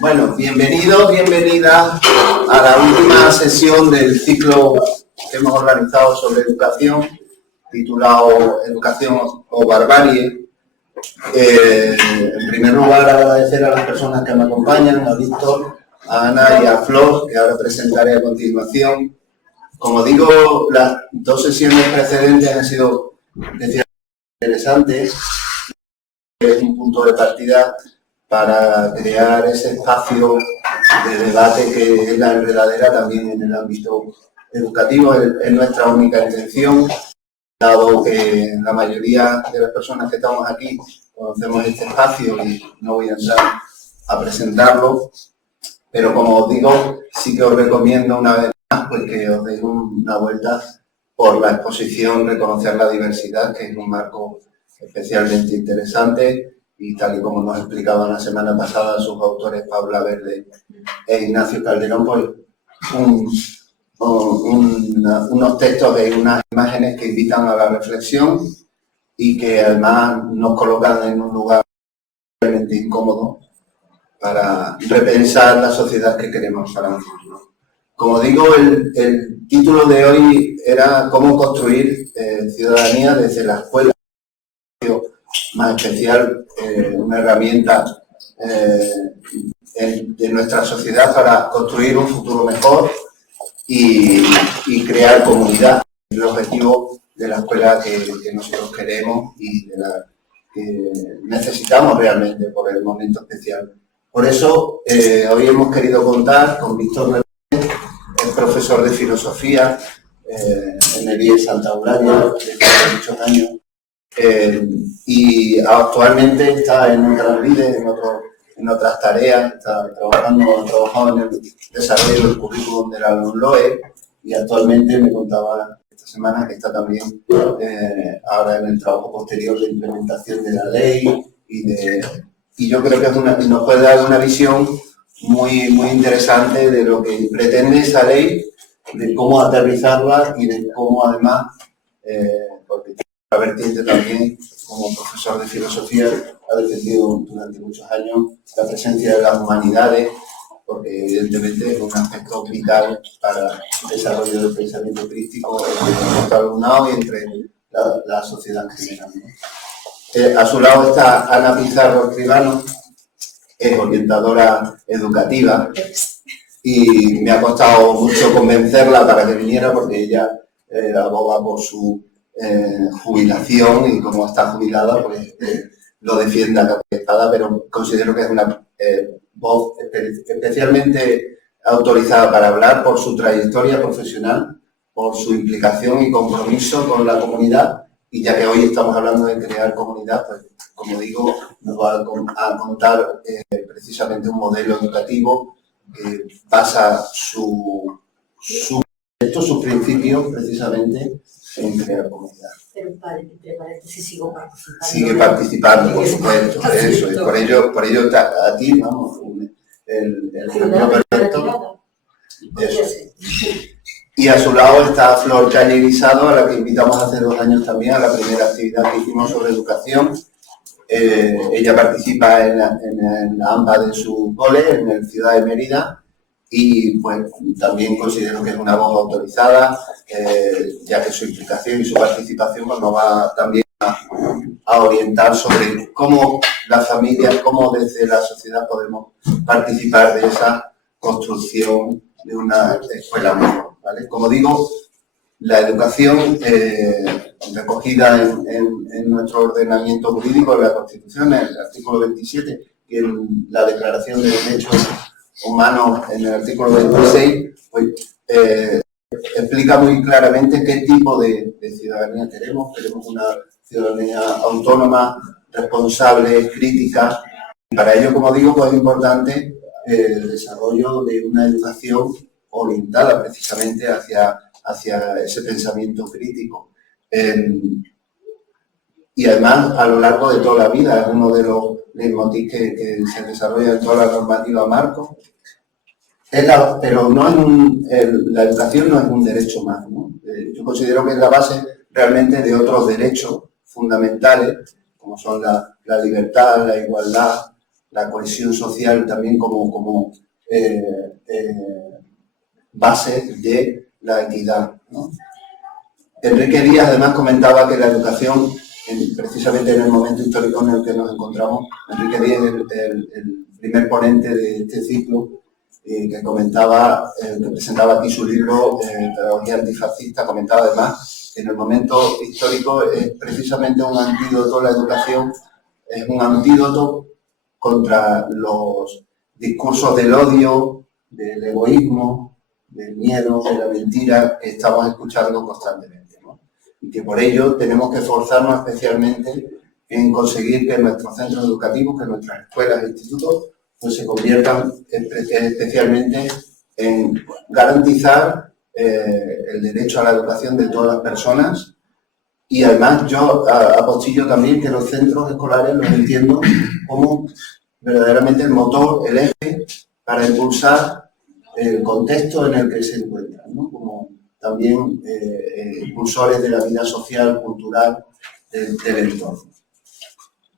Bueno, bienvenidos, bienvenidas a la última sesión del ciclo que hemos organizado sobre educación, titulado Educación o Barbarie. En primer lugar, agradecer a las personas que me acompañan, a Víctor, a Ana y a Flor, que ahora presentaré a continuación. Como digo, las dos sesiones precedentes han sido interesantes. Es un punto de partida para crear ese espacio de debate que es la enredadera también en el ámbito educativo. Es nuestra única intención, dado que la mayoría de las personas que estamos aquí conocemos este espacio y no voy a entrar a presentarlo, pero como os digo, sí que os recomiendo una vez más pues, que os deis una vuelta por la exposición Reconocer la diversidad, que es un marco especialmente interesante. Y tal y como nos explicaban la semana pasada sus autores Paula Verde e Ignacio Calderón, pues unos textos y unas imágenes que invitan a la reflexión y que además nos colocan en un lugar realmente incómodo para repensar la sociedad que queremos para el futuro. Como digo, el título de hoy era cómo construir ciudadanía desde la escuela, más especial, una herramienta de nuestra sociedad para construir un futuro mejor y crear comunidad. El objetivo de la escuela que nosotros queremos y de la que necesitamos realmente por el momento especial. Por eso, hoy hemos querido contar con Víctor Revés, el profesor de filosofía en el IES Santa Eulalia desde hace muchos años. Y actualmente está en otras lides, en otras tareas, ha trabajado en el desarrollo del currículum de la LOE y actualmente me contaba esta semana que está también ahora en el trabajo posterior de implementación de la ley y yo creo que nos puede dar una visión muy interesante de lo que pretende esa ley, de cómo aterrizarla y de cómo además, porque la vertiente también, como profesor de filosofía, ha defendido durante muchos años la presencia de las humanidades, porque evidentemente es un aspecto vital para el desarrollo del pensamiento crítico entre nuestro alumnado y entre la sociedad en general. A su lado está Ana Pizarro Escribano, es orientadora educativa y me ha costado mucho convencerla para que viniera porque ella aboga por su jubilación y como está jubilada pues lo defiende a capa y espada, pero considero que es una voz especialmente autorizada para hablar por su trayectoria profesional, por su implicación y compromiso con la comunidad y ya que hoy estamos hablando de crear comunidad, pues como digo, nos va a contar precisamente un modelo educativo que basa sus principios precisamente en crear comunidad. Pero entre paréntesis sigo participando. Sigue participando, por supuesto, eso. Y por ello a ti, vamos, el ejemplo perfecto. Eso. Y a su lado está Flor Calle Guisado, a la que invitamos hace 2 años también a la primera actividad que hicimos sobre educación. Ella participa en la AMPA de su cole, en el Ciudad de Mérida, y pues también considero que es una voz autorizada, ya que su implicación y su participación pues, nos va también a orientar sobre cómo las familias, cómo desde la sociedad podemos participar de esa construcción de una escuela mejor, ¿vale? Como digo, la educación recogida en nuestro ordenamiento jurídico, en la Constitución, en el artículo 27, y en la Declaración de Derechos Humanos, en el artículo 26, pues explica muy claramente qué tipo de ciudadanía queremos. Queremos una ciudadanía autónoma, responsable, crítica. Y para ello, como digo, pues es importante el desarrollo de una educación orientada precisamente hacia ese pensamiento crítico. Y además, a lo largo de toda la vida, es uno de los leitmotiv que se desarrolla en toda la normativa marco. Pero no es la educación no es un derecho más, ¿no? Yo considero que es la base realmente de otros derechos fundamentales, como son la libertad, la igualdad, la cohesión social también como base de la equidad, ¿no? Enrique Díaz además comentaba que la educación, precisamente en el momento histórico en el que nos encontramos, Enrique Díaz es el primer ponente de este ciclo, que comentaba, que presentaba aquí su libro Pedagogía Antifascista, comentaba además que en el momento histórico es precisamente un antídoto, la educación es un antídoto contra los discursos del odio, del egoísmo, del miedo, de la mentira que estamos escuchando constantemente, ¿no? Y que por ello tenemos que esforzarnos especialmente en conseguir que nuestros centros educativos, que nuestras escuelas e institutos, pues se conviertan especialmente en garantizar el derecho a la educación de todas las personas. Y además yo apostillo también que los centros escolares los entiendo como verdaderamente el motor, el eje para impulsar el contexto en el que se encuentran, ¿no? Como también impulsores de la vida social, cultural del entorno.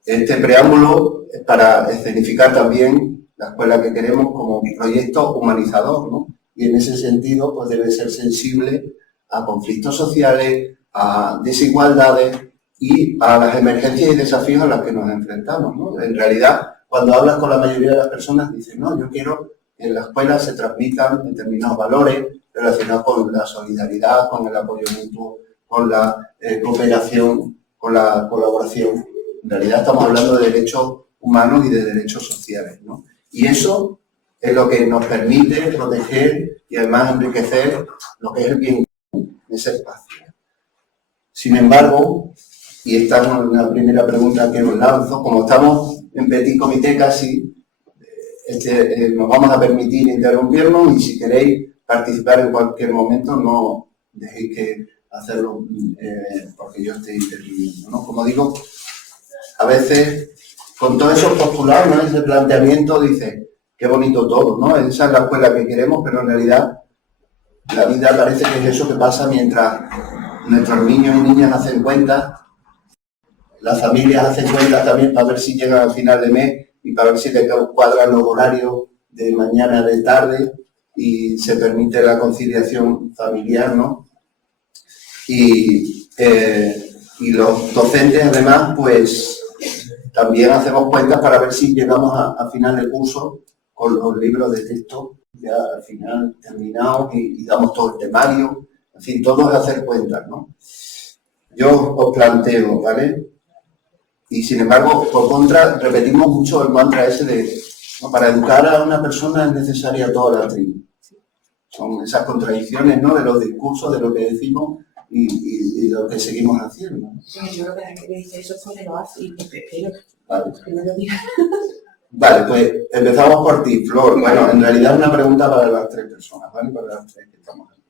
Este preámbulo es para escenificar también la escuela que queremos como un proyecto humanizador, ¿no? Y en ese sentido pues debe ser sensible a conflictos sociales, a desigualdades y a las emergencias y desafíos a los que nos enfrentamos, ¿no? En realidad, cuando hablas con la mayoría de las personas, dicen, no, yo quiero que en la escuela se transmitan determinados valores relacionados con la solidaridad, con el apoyo mutuo, con la cooperación, con la colaboración. En realidad estamos hablando de derechos humanos y de derechos sociales, ¿no? Y eso es lo que nos permite proteger y además enriquecer lo que es el bien común, ese espacio. Sin embargo, y esta es una primera pregunta que os lanzo, como estamos en petit comité casi, nos vamos a permitir interrumpirnos y si queréis participar en cualquier momento no dejéis que hacerlo porque yo esté interviniendo, ¿no? Como digo, a veces con todos esos postulados, ¿no? Ese planteamiento dice, qué bonito todo, ¿no? Esa es la escuela que queremos, pero en realidad la vida parece que es eso que pasa mientras nuestros niños y niñas hacen cuentas, las familias hacen cuentas también para ver si llegan al final de mes y para ver si les cuadran los horarios de mañana, de tarde y se permite la conciliación familiar, ¿no? Y los docentes además, pues también hacemos cuentas para ver si llegamos a final de curso con los libros de texto ya al final terminados y damos todo el temario. En fin, todo es hacer cuentas, ¿no? Yo os planteo, ¿vale? Y sin embargo, por contra, repetimos mucho el mantra ese de, ¿no? Para educar a una persona es necesaria toda la tribu. Son esas contradicciones, ¿no? De los discursos, de lo que decimos y lo que seguimos haciendo. Sí, yo creo que la que dice eso fue de lo hace y espero Vale. que no lo diga. Vale, pues empezamos por ti, Flor. Bueno, en realidad es una pregunta para las tres personas, ¿vale? Para las tres que estamos aquí.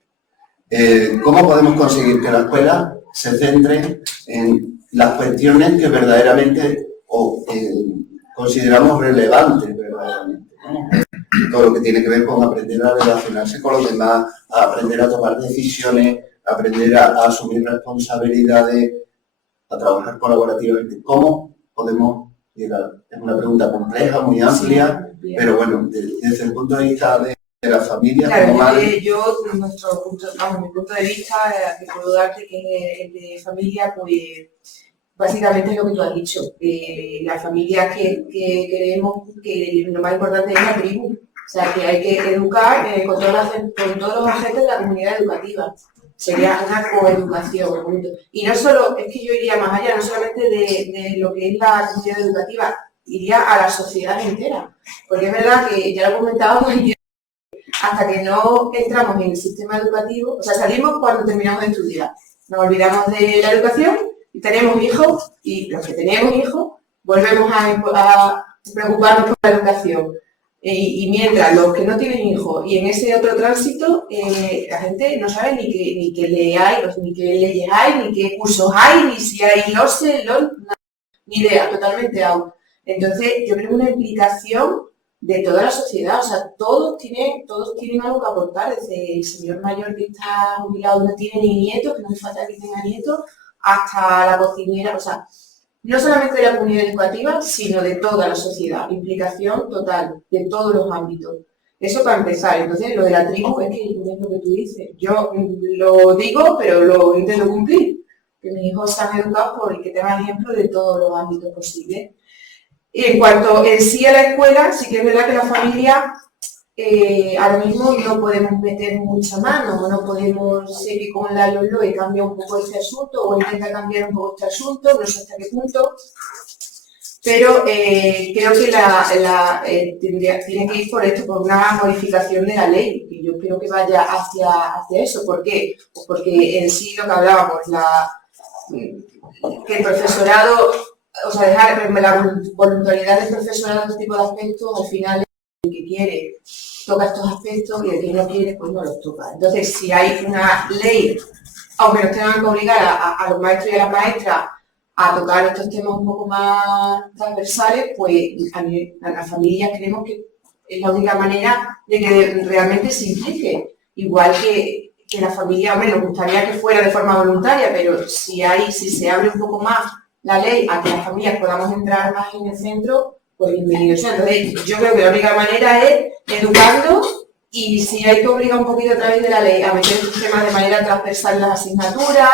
¿Cómo podemos conseguir que la escuela se centre en las cuestiones que verdaderamente consideramos relevantes verdaderamente, ¿no? Todo lo que tiene que ver con aprender a relacionarse con los demás, a aprender a tomar decisiones, a aprender a asumir responsabilidades, a trabajar colaborativamente. ¿Cómo podemos llegar? Es una pregunta compleja, muy amplia, sí, pero bueno, desde el punto de vista de la familia, claro, como madre. Mi punto de vista que puedo darte, que es el de familia, pues básicamente es lo que tú has dicho. La familia que queremos, que lo más importante es la tribu. O sea, que hay que educar con todos los agentes de la comunidad educativa. Sería una coeducación. Y no solo, es que yo iría más allá, no solamente de lo que es la comunidad educativa, iría a la sociedad entera. Porque es verdad que ya lo comentábamos, hasta que no entramos en el sistema educativo, o sea, salimos cuando terminamos de estudiar. Nos olvidamos de la educación y tenemos hijos, y los que tenemos hijos, volvemos a preocuparnos por la educación. Y mientras los que no tienen hijos y en ese otro tránsito, la gente no sabe ni qué leáis, ni qué leyes hay, ni qué cursos hay, ni si hay ni idea, totalmente out. Entonces, yo creo que una implicación de toda la sociedad, o sea, todos tienen algo que aportar, desde el señor mayor que está jubilado no tiene ni nietos, que no hace falta que tenga nietos, hasta la cocinera, o sea, no solamente de la comunidad educativa, sino de toda la sociedad, implicación total de todos los ámbitos. Eso para empezar. Entonces, lo de la tribu es que es lo que tú dices. Yo lo digo, pero lo intento cumplir. Que mis hijos sean educados por que tengan ejemplo de todos los ámbitos posibles. Y en cuanto en sí a la escuela, sí que es verdad que la familia, ahora mismo no podemos meter mucha mano, no podemos seguir con la LOE cambia un poco este asunto o intenta cambiar un poco este asunto, no sé hasta qué punto. Pero creo que tiene que ir por esto, por una modificación de la ley, y yo espero que vaya hacia eso. ¿Por qué? Pues porque en sí lo que hablábamos, que el profesorado, o sea, dejar la voluntariedad del profesorado en este tipo de aspectos, al final el que quiere toca estos aspectos y el que no quiere, pues no los toca. Entonces, si hay una ley, aunque nos tengan que obligar a los maestros y a las maestras a tocar estos temas un poco más transversales, pues a las familias creemos que es la única manera de que realmente se implique. Igual que la familia, hombre, nos gustaría que fuera de forma voluntaria, pero si se abre un poco más la ley a que las familias podamos entrar más en el centro, pues bienvenido sea. Entonces, yo creo que la única manera es educando, y si hay que obligar un poquito a través de la ley a meter estos temas de manera transversal en las asignaturas,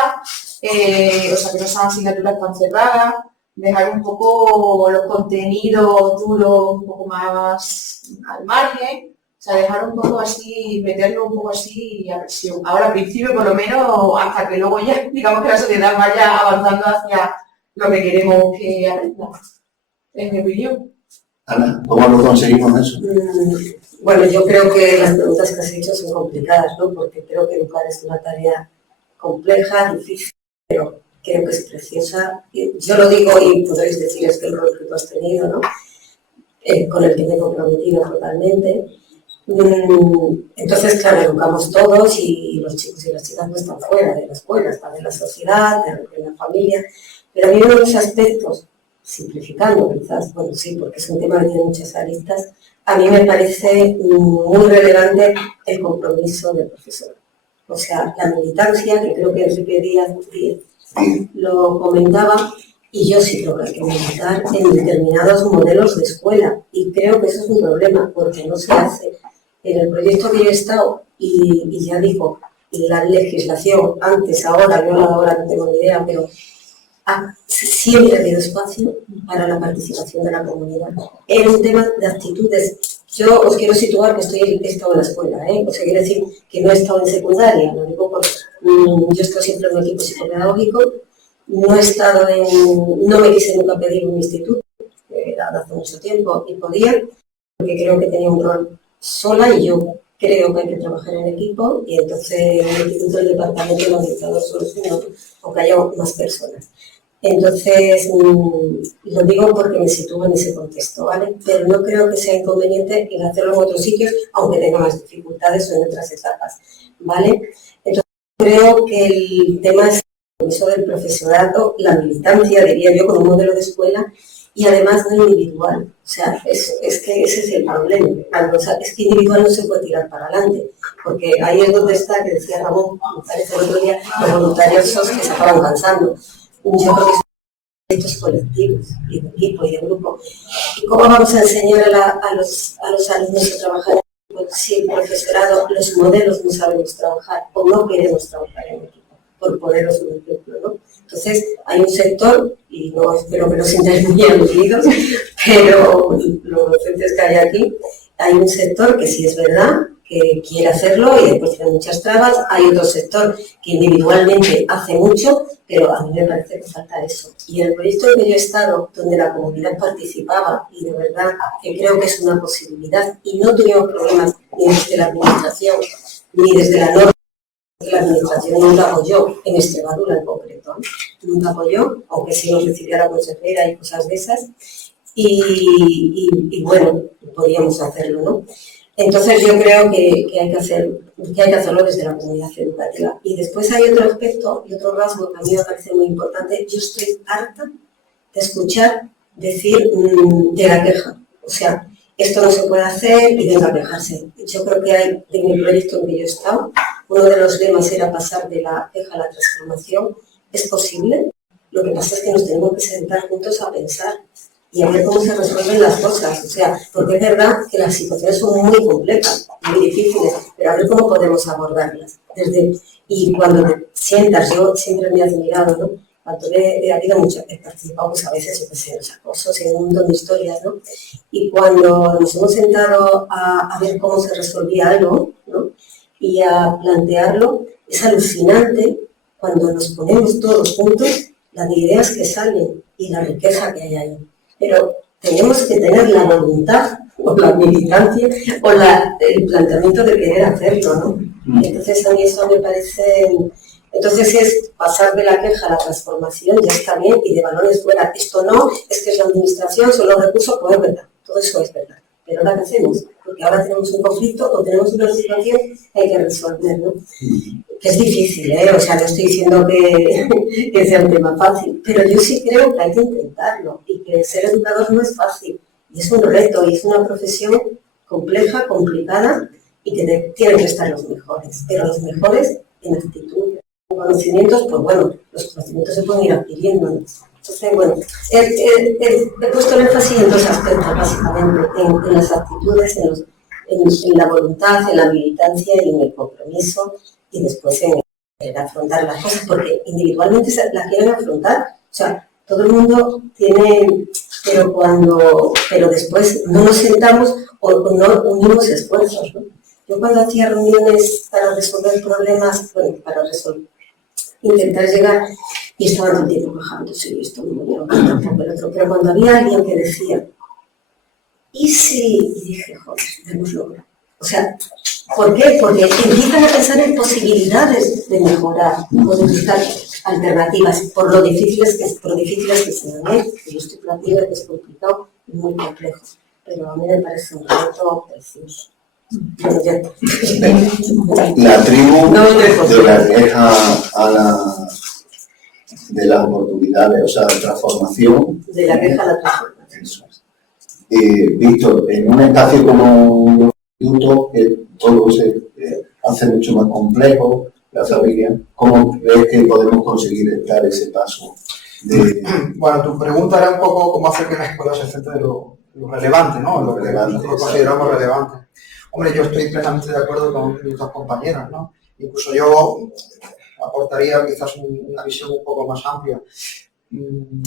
o sea, que no sean asignaturas tan cerradas, dejar un poco los contenidos duros un poco más al margen, o sea, dejar un poco así, meterlo un poco así a presión. Ahora, al principio, por lo menos, hasta que luego ya, digamos que la sociedad vaya avanzando hacia lo que queremos que aprenda, en mi opinión. Ana, ¿cómo lo conseguimos eso? Bueno, yo creo que las preguntas que has hecho son complicadas, ¿no? Porque creo que educar es una tarea compleja, difícil, pero creo que es preciosa. Yo lo digo y podréis decir es que el rol que tú has tenido, ¿no? Con el que me he comprometido totalmente. Entonces, claro, educamos todos y los chicos y las chicas no están fuera de la escuela, están en la sociedad, en la familia. Pero a mí uno de los aspectos, simplificando quizás, bueno, sí, porque es un tema que tiene muchas aristas, a mí me parece muy relevante el compromiso del profesor. O sea, la militancia, que creo que Enrique Díaz lo comentaba, y yo sí creo que hay que militar en determinados modelos de escuela, y creo que eso es un problema, porque no se hace. En el proyecto que yo he estado, y ya digo, la legislación, antes, ahora, yo ahora no tengo ni idea, pero siempre ha habido espacio para la participación de la comunidad. Es un tema de actitudes. Yo os quiero situar que he estado en la escuela, o sea, quiero decir que no he estado en secundaria, lo digo porque yo he estado siempre en un equipo psicopedagógico, no me quise nunca pedir un instituto, que era hace mucho tiempo, y podía, porque creo que tenía un rol sola y yo creo que hay que trabajar en equipo, y entonces en el instituto del departamento el administrador solo es uno, o que haya más personas. Entonces, lo digo porque me sitúo en ese contexto, ¿vale? Pero no creo que sea inconveniente en hacerlo en otros sitios, aunque tenga más dificultades o en otras etapas, ¿vale? Entonces, creo que el tema es el compromiso del profesorado, la militancia, diría yo, con un modelo de escuela, y además no individual. O sea, es que ese es el problema. O sea, es que individual no se puede tirar para adelante, porque ahí es donde está, que decía Ramón, me parece el otro día, los voluntarios que se acaban cansando. Yo creo que son proyectos colectivos, y de equipo y de grupo. ¿Y cómo vamos a enseñar a los alumnos a trabajar en equipo si el profesorado, los modelos no sabemos trabajar o no queremos trabajar en equipo? Por poneros un ejemplo, ¿no? Entonces, hay un sector, y no espero que no sintáis muy aludidos, pero los docentes que hay aquí, hay un sector que sí es verdad, que quiere hacerlo y después tiene muchas trabas. Hay otro sector que individualmente hace mucho, pero a mí me parece que falta eso. Y en el proyecto en que yo he estado, donde la comunidad participaba, y de verdad que creo que es una posibilidad, y no tuvimos problemas ni desde la administración, ni desde la norma, que la administración nunca apoyó, en Extremadura en concreto, nunca apoyó, aunque sí nos recibía la consejera y cosas de esas, y bueno, podíamos hacerlo, ¿no? Entonces yo creo que hay que hacerlo desde la comunidad educativa. Y después hay otro aspecto y otro rasgo que a mí me parece muy importante. Yo estoy harta de escuchar decir de la queja. O sea, esto no se puede hacer y venga a quejarse. Yo creo que hay, en el proyecto en que yo he estado, uno de los lemas era pasar de la queja a la transformación. ¿Es posible? Lo que pasa es que nos tenemos que sentar juntos a pensar y a ver cómo se resuelven las cosas. O sea, porque es verdad que las situaciones son muy complejas, muy difíciles, pero a ver cómo podemos abordarlas. Y cuando te sientas, yo siempre me he admirado, ¿no? Cuando he habido muchas, he participado pues, a veces, yo qué sé, en los acosos, en un montón de historias, ¿no? Y cuando nos hemos sentado a ver cómo se resolvía algo, ¿no? Y a plantearlo, es alucinante cuando nos ponemos todos juntos las ideas que salen y la riqueza que hay ahí. Pero tenemos que tener la voluntad o la militancia o el planteamiento de querer hacerlo, ¿no? Entonces a mí eso me parece... Entonces es pasar de la queja a la transformación, ya está bien, y de balones fuera. Esto no, es que es la administración, son los recursos, pues es verdad, todo eso es verdad. Pero ahora ¿qué hacemos? Porque ahora tenemos un conflicto o tenemos una situación que hay que resolver, ¿no? Que es difícil, ¿eh? O sea, no estoy diciendo que sea un tema fácil, pero yo sí creo que hay que intentarlo y que ser educador no es fácil. Y es un reto y es una profesión compleja, complicada y que tienen que estar los mejores, pero los mejores en actitud. Conocimientos, pues bueno, los conocimientos se pueden ir adquiriendo, ¿no? Entonces, bueno, he puesto el énfasis en dos aspectos, básicamente, en las actitudes, en la voluntad, en la militancia y en el compromiso, y después en afrontar las cosas, porque individualmente las quieren afrontar. O sea, todo el mundo tiene, pero después no nos sentamos o no unimos esfuerzos, ¿no? Yo cuando hacía reuniones para resolver problemas, bueno, intentar llegar, y estaban todo el tiempo quejándose, y esto no me tampoco el otro, pero cuando había alguien que decía, ¿y si? Y dije, joder, démoslo. O sea, ¿por qué? Porque empiezan a pensar en posibilidades de mejorar, o de buscar alternativas, por lo difíciles que sean, ¿eh? Yo estoy planteando que es complicado y muy complejo, pero a mí me parece un reto precioso. La tribu de la queja de las oportunidades, o sea, de transformación. De la queja a la transformación. Eso es. Víctor, en un espacio como un instituto, que todo se hace mucho más complejo, la familia, ¿cómo crees que podemos conseguir dar ese paso? Bueno, tu pregunta era un poco cómo hacer que la escuela se centre en lo relevante, ¿no? Lo relevante, lo consideramos relevante. Hombre, yo estoy plenamente de acuerdo con mis dos compañeras, ¿no? Incluso yo aportaría quizás una visión un poco más amplia.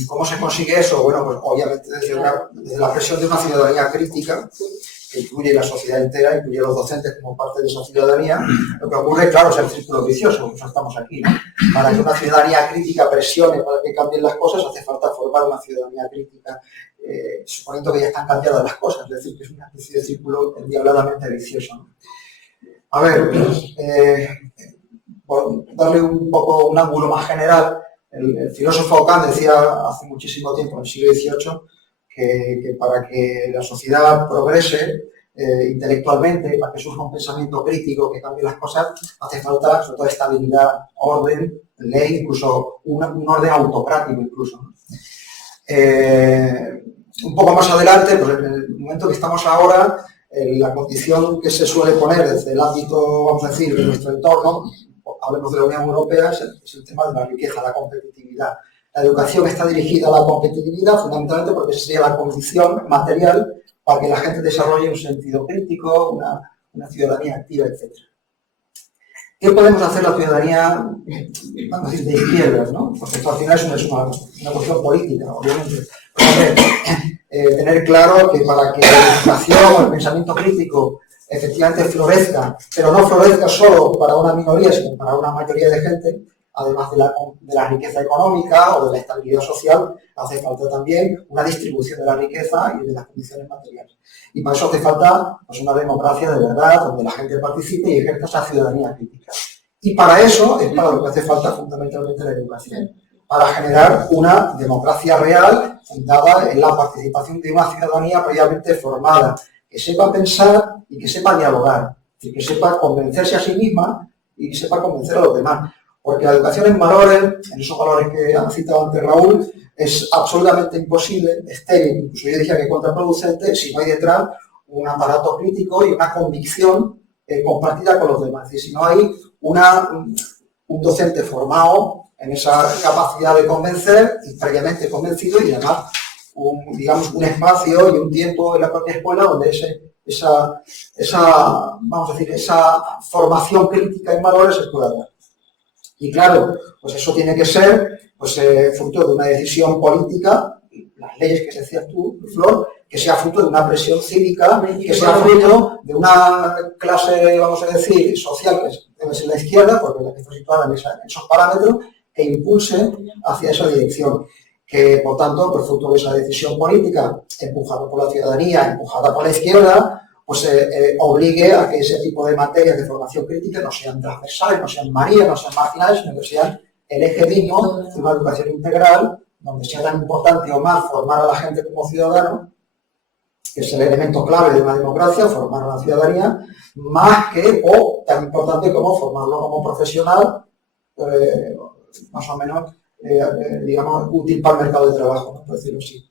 ¿Cómo se consigue eso? Bueno, pues obviamente desde la presión de una ciudadanía crítica, que incluye la sociedad entera, incluye a los docentes como parte de esa ciudadanía. Lo que ocurre, claro, es el círculo vicioso, por eso estamos aquí, ¿no? Para que una ciudadanía crítica presione para que cambien las cosas, hace falta formar una ciudadanía crítica, suponiendo que ya están cambiadas las cosas, es decir, que es una especie de círculo endiabladamente vicioso, ¿no? A ver, por darle un poco un ángulo más general, el filósofo Kant decía hace muchísimo tiempo, en el siglo XVIII, que para que la sociedad progrese intelectualmente, para que surja un pensamiento crítico que cambie las cosas, hace falta sobre todo estabilidad, orden, ley, incluso un orden autocrático incluso, ¿no? Un poco más adelante, pues en el momento que estamos ahora, la condición que se suele poner desde el ámbito, vamos a decir, de nuestro entorno, hablemos de la Unión Europea, es el tema de la riqueza, la competitividad. La educación está dirigida a la competitividad fundamentalmente porque esa sería la condición material para que la gente desarrolle un sentido crítico, una ciudadanía activa, etc. ¿Qué podemos hacer la ciudadanía, vamos a decir, de izquierdas, ¿no? Porque esto al final es una cuestión política, obviamente. Pero, hombre, tener claro que para que la educación o el pensamiento crítico efectivamente florezca, pero no florezca solo para una minoría, sino para una mayoría de gente, además de la riqueza económica o de la estabilidad social, hace falta también una distribución de la riqueza y de las condiciones materiales. Y para eso hace falta pues, una democracia de verdad, donde la gente participe y ejerza esa ciudadanía crítica. Y para eso es para lo que hace falta fundamentalmente la educación, para generar una democracia real fundada en la participación de una ciudadanía previamente formada, que sepa pensar y que sepa dialogar, y que sepa convencerse a sí misma y que sepa convencer a los demás. Porque la educación en valores, en esos valores que han citado antes Raúl, es absolutamente imposible, estéril, incluso yo diría que contraproducente, si no hay detrás un aparato crítico y una convicción compartida con los demás. Es decir, si no hay un docente formado en esa capacidad de convencer y previamente convencido y además digamos, un espacio y un tiempo en la propia escuela donde vamos a decir, esa formación crítica en valores se pueda dar. Y claro, pues eso tiene que ser pues, fruto de una decisión política, las leyes que decías tú, Flor, que sea fruto de una presión cívica, que sea fruto de una clase, vamos a decir, social, que debe ser la izquierda, porque es la que está situada en esos parámetros, que impulse hacia esa dirección. Que, por tanto, por fruto de esa decisión política, empujada por la ciudadanía, empujada por la izquierda, pues obligue a que ese tipo de materias de formación crítica no sean transversales, no sean marías, no sean marginales, sino que sean el eje mismo de una educación integral, donde sea tan importante o más formar a la gente como ciudadano, que es el elemento clave de una democracia, formar a la ciudadanía, más que, o tan importante como formarlo como profesional, más o menos, digamos, útil para el mercado de trabajo, ¿no? Por decirlo así.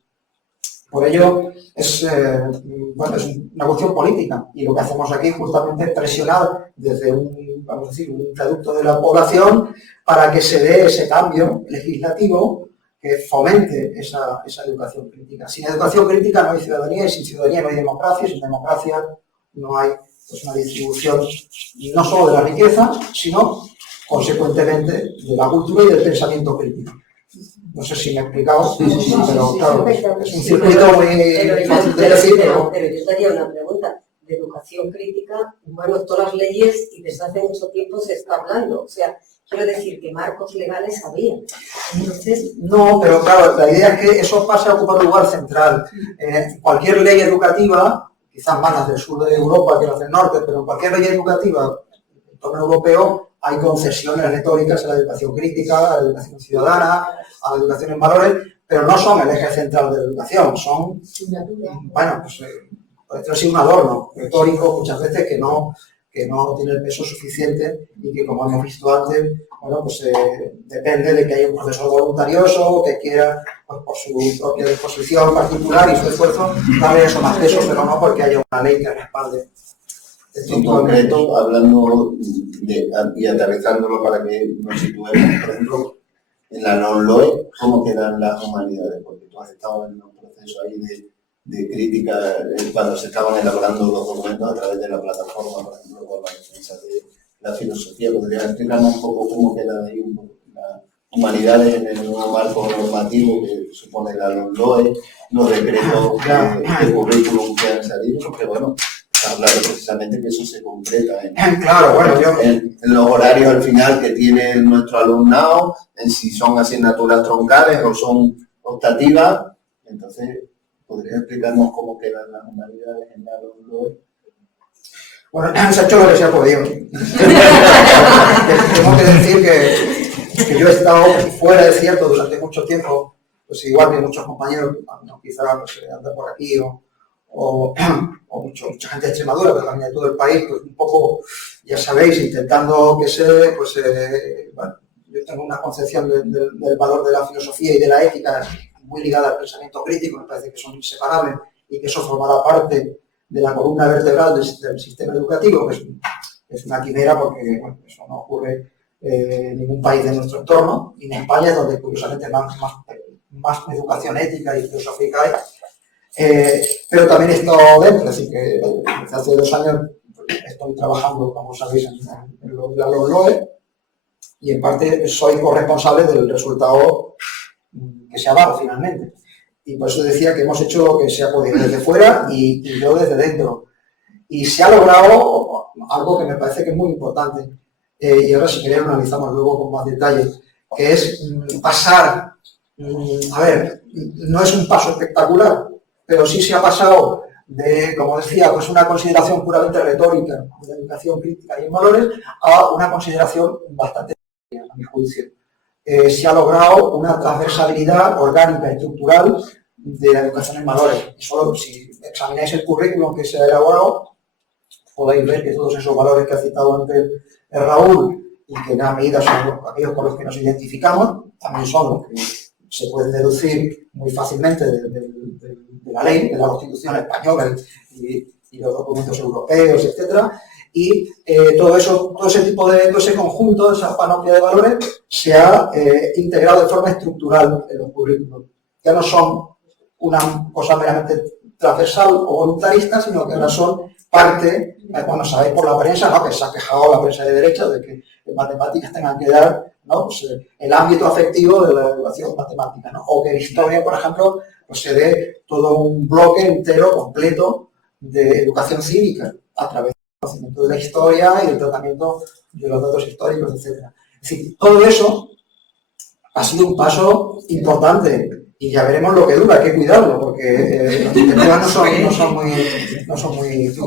Por ello, es una cuestión política y lo que hacemos aquí es justamente presionar desde vamos a decir, un reducto de la población para que se dé ese cambio legislativo que fomente esa educación crítica. Sin educación crítica no hay ciudadanía y sin ciudadanía no hay democracia y sin democracia no hay pues, una distribución no solo de la riqueza, sino consecuentemente de la cultura y del pensamiento crítico. No sé si me he explicado, pero claro, es un circuito muy fácil de decir, pero yo te haría una pregunta. De educación crítica, bueno, todas las leyes y desde hace mucho tiempo se está hablando. O sea, quiero decir que marcos legales había. Entonces, no, pero claro, la idea es que eso pase a ocupar un lugar central. Cualquier ley educativa, quizás más las del sur de Europa que las del norte, pero en cualquier ley educativa en torno europeo hay concesiones retóricas a la educación crítica, a la educación ciudadana, a la educación en valores, pero no son el eje central de la educación, son, bueno, pues puede ser un adorno retórico muchas veces que no tiene el peso suficiente y que, como hemos visto antes, bueno, pues depende de que haya un profesor voluntarioso que quiera, pues, por su propia disposición particular y su esfuerzo, darle eso más peso, pero no porque haya una ley que respalde. En concreto, hablando y aterrizándolo para que nos situemos, por ejemplo, en la non-LOE, ¿cómo quedan las humanidades? Porque tú has estado en un proceso ahí de crítica cuando se estaban elaborando los documentos a través de la plataforma, por ejemplo, con la defensa de la filosofía. ¿Podrías explicarnos un poco cómo quedan ahí las humanidades en el nuevo marco normativo que supone la non-LOE, los decretos de currículum que han salido? Porque, bueno, hablar precisamente que eso se concreta claro, bueno, en los horarios al final que tiene nuestro alumnado, en si son asignaturas troncales o son optativas. Entonces, ¿podrías explicarnos cómo quedan las humanidades en la LOE? Bueno, se ha hecho lo que se ha podido. Tengo que decir que yo he estado fuera de cierto durante mucho tiempo, pues igual que muchos compañeros, no, quizás pues, andan por aquí o mucha gente de Extremadura, pero también de todo el país, pues un poco, ya sabéis, intentando que pues, bueno, yo tengo una concepción del valor de la filosofía y de la ética muy ligada al pensamiento crítico, me parece que son inseparables y que eso formará parte de la columna vertebral del sistema educativo, que es una quimera porque bueno, eso no ocurre en ningún país de nuestro entorno, y en España es donde curiosamente más educación ética y filosófica hay. Pero también he estado dentro, así que desde hace 2 años estoy trabajando, como sabéis, en la LOE y en parte soy corresponsable del resultado que se ha dado finalmente. Y por eso decía que hemos hecho lo que se ha podido desde fuera y yo desde dentro. Y se ha logrado algo que me parece que es muy importante. Y ahora si queréis lo analizamos luego con más detalle, que es pasar, a ver, no es un paso espectacular, pero sí se ha pasado de, como decía, pues una consideración puramente retórica de la educación crítica y en valores a una consideración bastante seria, a mi juicio. Se ha logrado una transversalidad orgánica y estructural de la educación en valores. Y solo si examináis el currículum que se ha elaborado, podéis ver que todos esos valores que ha citado antes Raúl y que en gran medida son aquellos con los que nos identificamos, también son los que se pueden deducir muy fácilmente de la ley, de la Constitución española y los documentos europeos, etc. y todo ese conjunto, esa panoplia de valores, se ha integrado de forma estructural en los currículos. Ya no son una cosa meramente transversal o voluntarista, sino que ahora son parte, bueno, sabéis por la prensa, ¿no?, que se ha quejado la prensa de derecha de que en matemáticas tengan que dar, ¿no?, pues, el ámbito afectivo de la educación matemática, ¿no?, o que en historia, por ejemplo, pues se dé todo un bloque entero, completo, de educación cívica, a través del conocimiento de la historia y del tratamiento de los datos históricos, etc. Es decir, todo eso ha sido un paso importante y ya veremos lo que dura, hay que cuidarlo, porque las perspectivas no son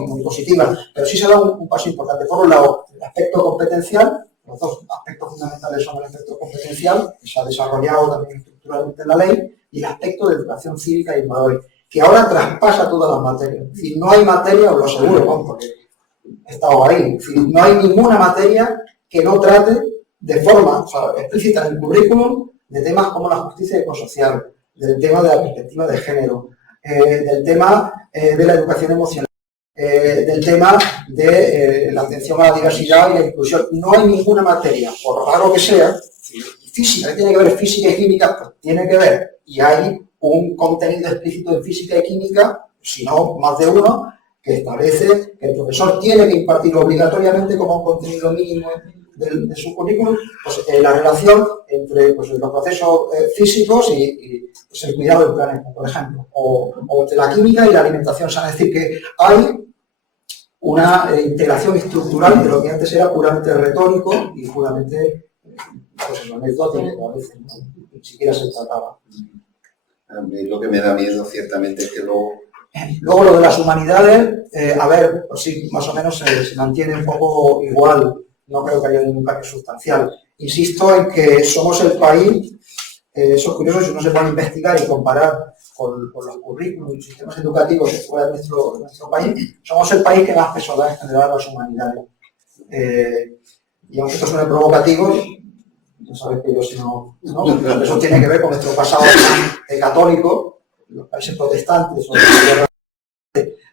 muy positivas, pero sí se da un paso importante. Por un lado, el aspecto competencial, los dos aspectos fundamentales son el aspecto competencial, que se ha desarrollado también estructuralmente en la ley, y el aspecto de educación cívica y valores, que ahora traspasa todas las materias. Es decir, no hay materia, os lo aseguro, porque he estado ahí, es decir, no hay ninguna materia que no trate de forma explícita en el currículum de temas como la justicia ecosocial, del tema de la perspectiva de género, del tema de la educación emocional, del tema de la atención a la diversidad y la inclusión. No hay ninguna materia, por raro que sea, física, que tiene que ver física y química, pues tiene que ver, y hay un contenido explícito en física y química, si no más de uno, que establece que el profesor tiene que impartir obligatoriamente como un contenido mínimo de su currículum, pues, la relación entre pues, los procesos físicos y pues, el cuidado del planeta, por ejemplo, o entre la química y la alimentación sana. Es decir, que hay una integración estructural de lo que antes era puramente retórico y puramente pues, anecdótico, a veces ni siquiera se trataba. A mí lo que me da miedo ciertamente es que luego lo de las humanidades, a ver, pues sí, más o menos se mantiene un poco igual, no creo que haya ningún cambio sustancial. Insisto en que somos el país, eso es curioso, si uno se pone a investigar y comparar con los currículos y sistemas educativos que fuera de nuestro país, somos el país que más peso da en general a las humanidades. Y aunque esto suene provocativo, ya sabéis que yo si no, eso tiene que ver con nuestro pasado católico, los países protestantes,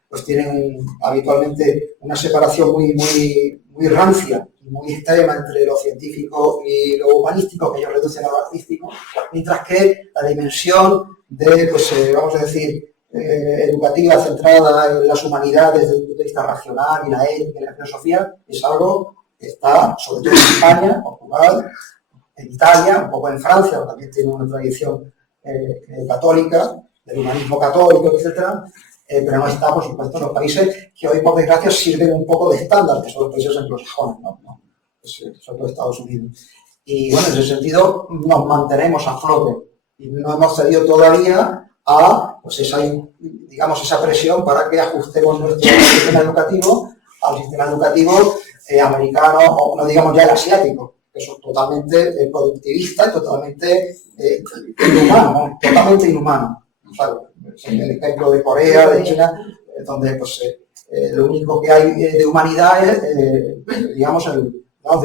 pues tienen habitualmente una separación muy rancia y muy extrema entre lo científico y lo humanístico, que ellos reducen a lo artístico, mientras que la dimensión de, pues, vamos a decir, educativa centrada en las humanidades desde el punto de vista racional y la ética y la filosofía es algo que está, sobre todo en España, Portugal, en Italia, un poco en Francia, que también tiene una tradición católica, del humanismo católico, etcétera, pero no está, por supuesto, en los países que hoy, por desgracia, sirven un poco de estándar, que son los países anglosajones, ¿no? Sobre todo Estados Unidos. Y bueno, en ese sentido nos mantenemos a flote y no hemos cedido todavía a pues esa presión para que ajustemos nuestro sistema educativo al sistema educativo americano, o no digamos ya el asiático, que son totalmente productivistas y totalmente inhumano, totalmente inhumano. O sea, el ejemplo de Corea, de China, donde pues, lo único que hay de humanidad es, de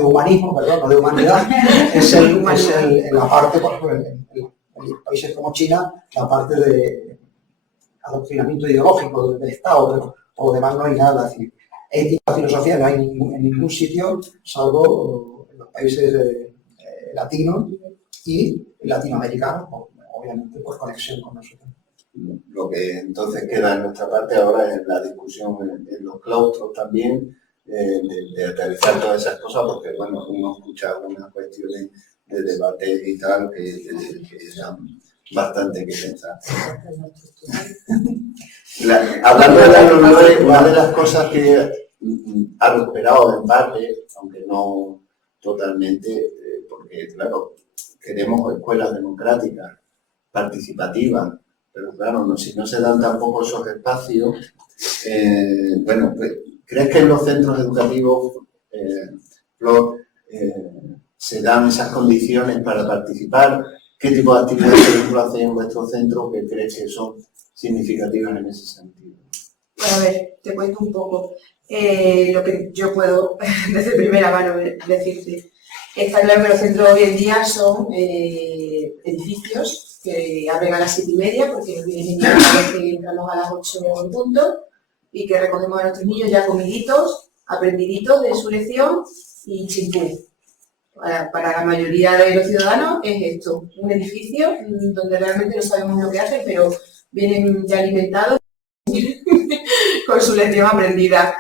humanismo, perdón, no de humanidad, es la parte, por ejemplo, en países como China, la parte de adoctrinamiento ideológico del Estado, pero por lo demás no hay nada. Es decir, ética, filosofía no hay en ningún sitio, salvo en los países latinos y latinoamericanos, obviamente por conexión con nosotros. Lo que entonces queda en nuestra parte ahora es la discusión en los claustros también, de aterrizar todas esas cosas, porque bueno, uno escucha algunas cuestiones de debate y tal que dan bastante que pensar. Hablando de la LOMLOE, una de las cosas que ha recuperado en parte, aunque no totalmente, porque claro, queremos escuelas democráticas, participativas, pero claro, si no se dan tampoco esos espacios, bueno, pues, ¿crees que en los centros educativos, Flor, se dan esas condiciones para participar? ¿Qué tipo de actividades lo hacen en vuestro centro que crees que son significativas en ese sentido? Bueno, a ver, te cuento un poco lo que yo puedo desde primera mano decirte. Está claro que los centros hoy en día son edificios que abren a las 7:30 porque los niños a veces entramos a las 8 en punto y que recogemos a nuestros niños ya comiditos, aprendiditos de su lección y chimpú. Para la mayoría de los ciudadanos es esto, un edificio donde realmente no sabemos lo que hacen, pero vienen ya alimentados con su lección aprendida.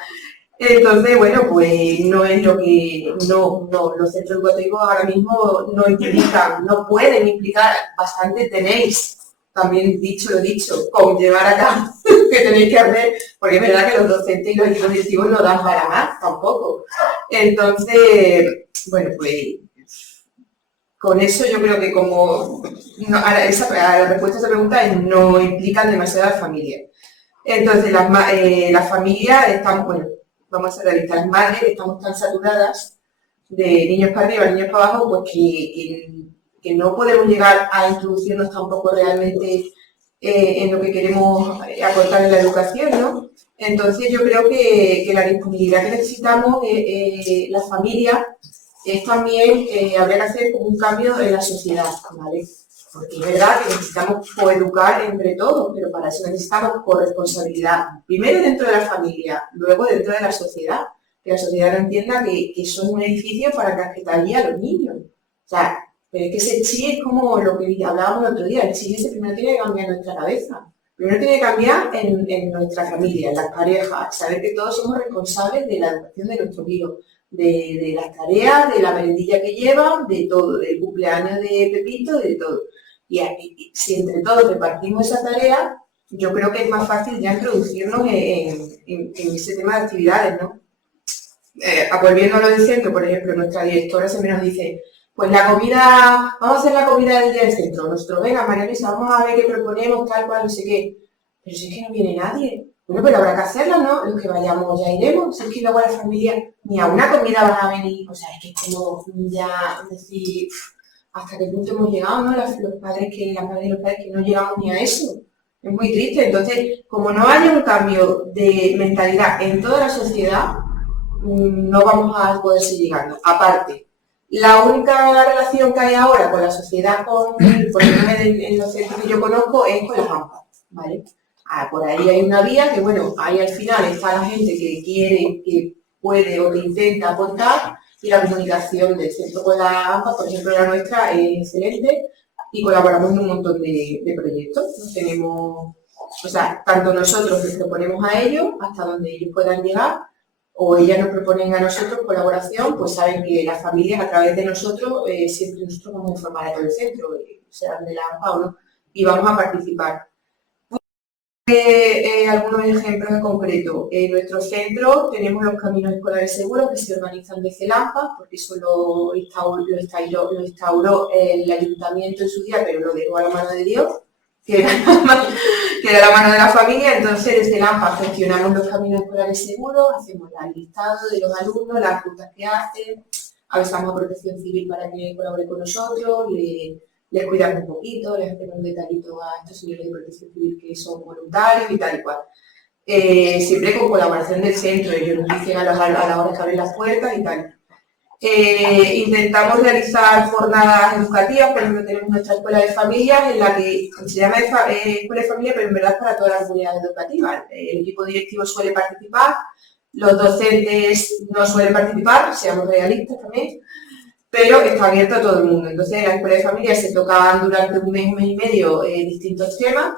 Entonces, bueno, pues no es lo que, no, los centros educativos ahora mismo no implican, no pueden implicar, bastante tenéis, también lo dicho, con llevar a cabo que tenéis que hacer, porque es verdad que los docentes y los equipos directivos no dan para más tampoco. Entonces, bueno, pues con eso yo creo que como, la respuesta a esa pregunta es no implican demasiado a las familias. Entonces, las familias están, bueno, vamos a ser realistas, las madres estamos tan saturadas de niños para arriba, niños para abajo, pues que no podemos llegar a introducirnos tampoco realmente en lo que queremos aportar en la educación, ¿no? Entonces yo creo que la disponibilidad que necesitamos las familias es también, habría que hacer como un cambio en la sociedad, ¿vale? Porque es verdad que necesitamos coeducar entre todos, pero para eso necesitamos corresponsabilidad. Primero dentro de la familia, luego dentro de la sociedad. Que la sociedad no entienda que son un edificio para respetar a los niños. O sea, pero es que ese chip es como lo que hablábamos el otro día. El chip ese primero tiene que cambiar en nuestra cabeza. Primero tiene que cambiar en nuestra familia, en las parejas. Saber que todos somos responsables de la educación de nuestros hijos. De las tareas, de la merendilla que llevan, de todo, del cumpleaños de Pepito, de todo. Y si entre todos repartimos esa tarea, yo creo que es más fácil ya introducirnos en ese tema de actividades, ¿no? Volviendo a lo del centro, por ejemplo, nuestra directora siempre nos dice, pues la comida, vamos a hacer la comida del día del centro. Nosotros, venga, María Luisa, vamos a ver qué proponemos, tal cual, no sé qué. Pero si es que no viene nadie. Bueno, pero habrá que hacerla, ¿no? Los que vayamos ya iremos. Si es que luego a la familia ni a una comida van a venir. O sea, es que es como ya decir, hasta qué punto hemos llegado, ¿no? Las madres y los padres que no llegamos ni a eso. Es muy triste. Entonces, como no haya un cambio de mentalidad en toda la sociedad, no vamos a poder seguir llegando. Aparte, la única relación que hay ahora con la sociedad, por ejemplo, en los centros que yo conozco, es con las AMPA, ¿vale? Por ahí hay una vía que, bueno, ahí al final está la gente que quiere, que puede o que intenta aportar, y la comunicación del centro con la AMPA, por ejemplo, la nuestra, es excelente y colaboramos en un montón de proyectos. Tenemos, o sea, tanto nosotros les proponemos a ellos hasta donde ellos puedan llegar, o ellas nos proponen a nosotros colaboración, pues saben que las familias a través de nosotros, siempre nosotros vamos a informar a todo el centro, sean de la AMPA o no, y vamos a participar. Algunos ejemplos en concreto. En nuestro centro tenemos los caminos escolares seguros que se organizan desde el AMPA, porque eso lo instauró el ayuntamiento en su día, pero lo dejó a la mano de Dios, que era la mano de la familia. Entonces desde el AMPA gestionamos los caminos escolares seguros, hacemos el listado de los alumnos, las rutas que hacen, avisamos a Protección Civil para que colabore con nosotros, les cuidamos un poquito, les hacemos un detallito a estos señores de Protección Civil que son voluntarios y tal y cual. Siempre con colaboración del centro, ellos nos dicen a la hora que abren las puertas y tal. Intentamos realizar jornadas educativas, por ejemplo tenemos nuestra escuela de familias en la que se llama escuela de familia, pero en verdad es para todas las unidades educativas. El equipo directivo suele participar, los docentes no suelen participar, seamos realistas también, pero está abierto a todo el mundo. Entonces en la escuela de familias se tocaban durante un mes y medio distintos temas,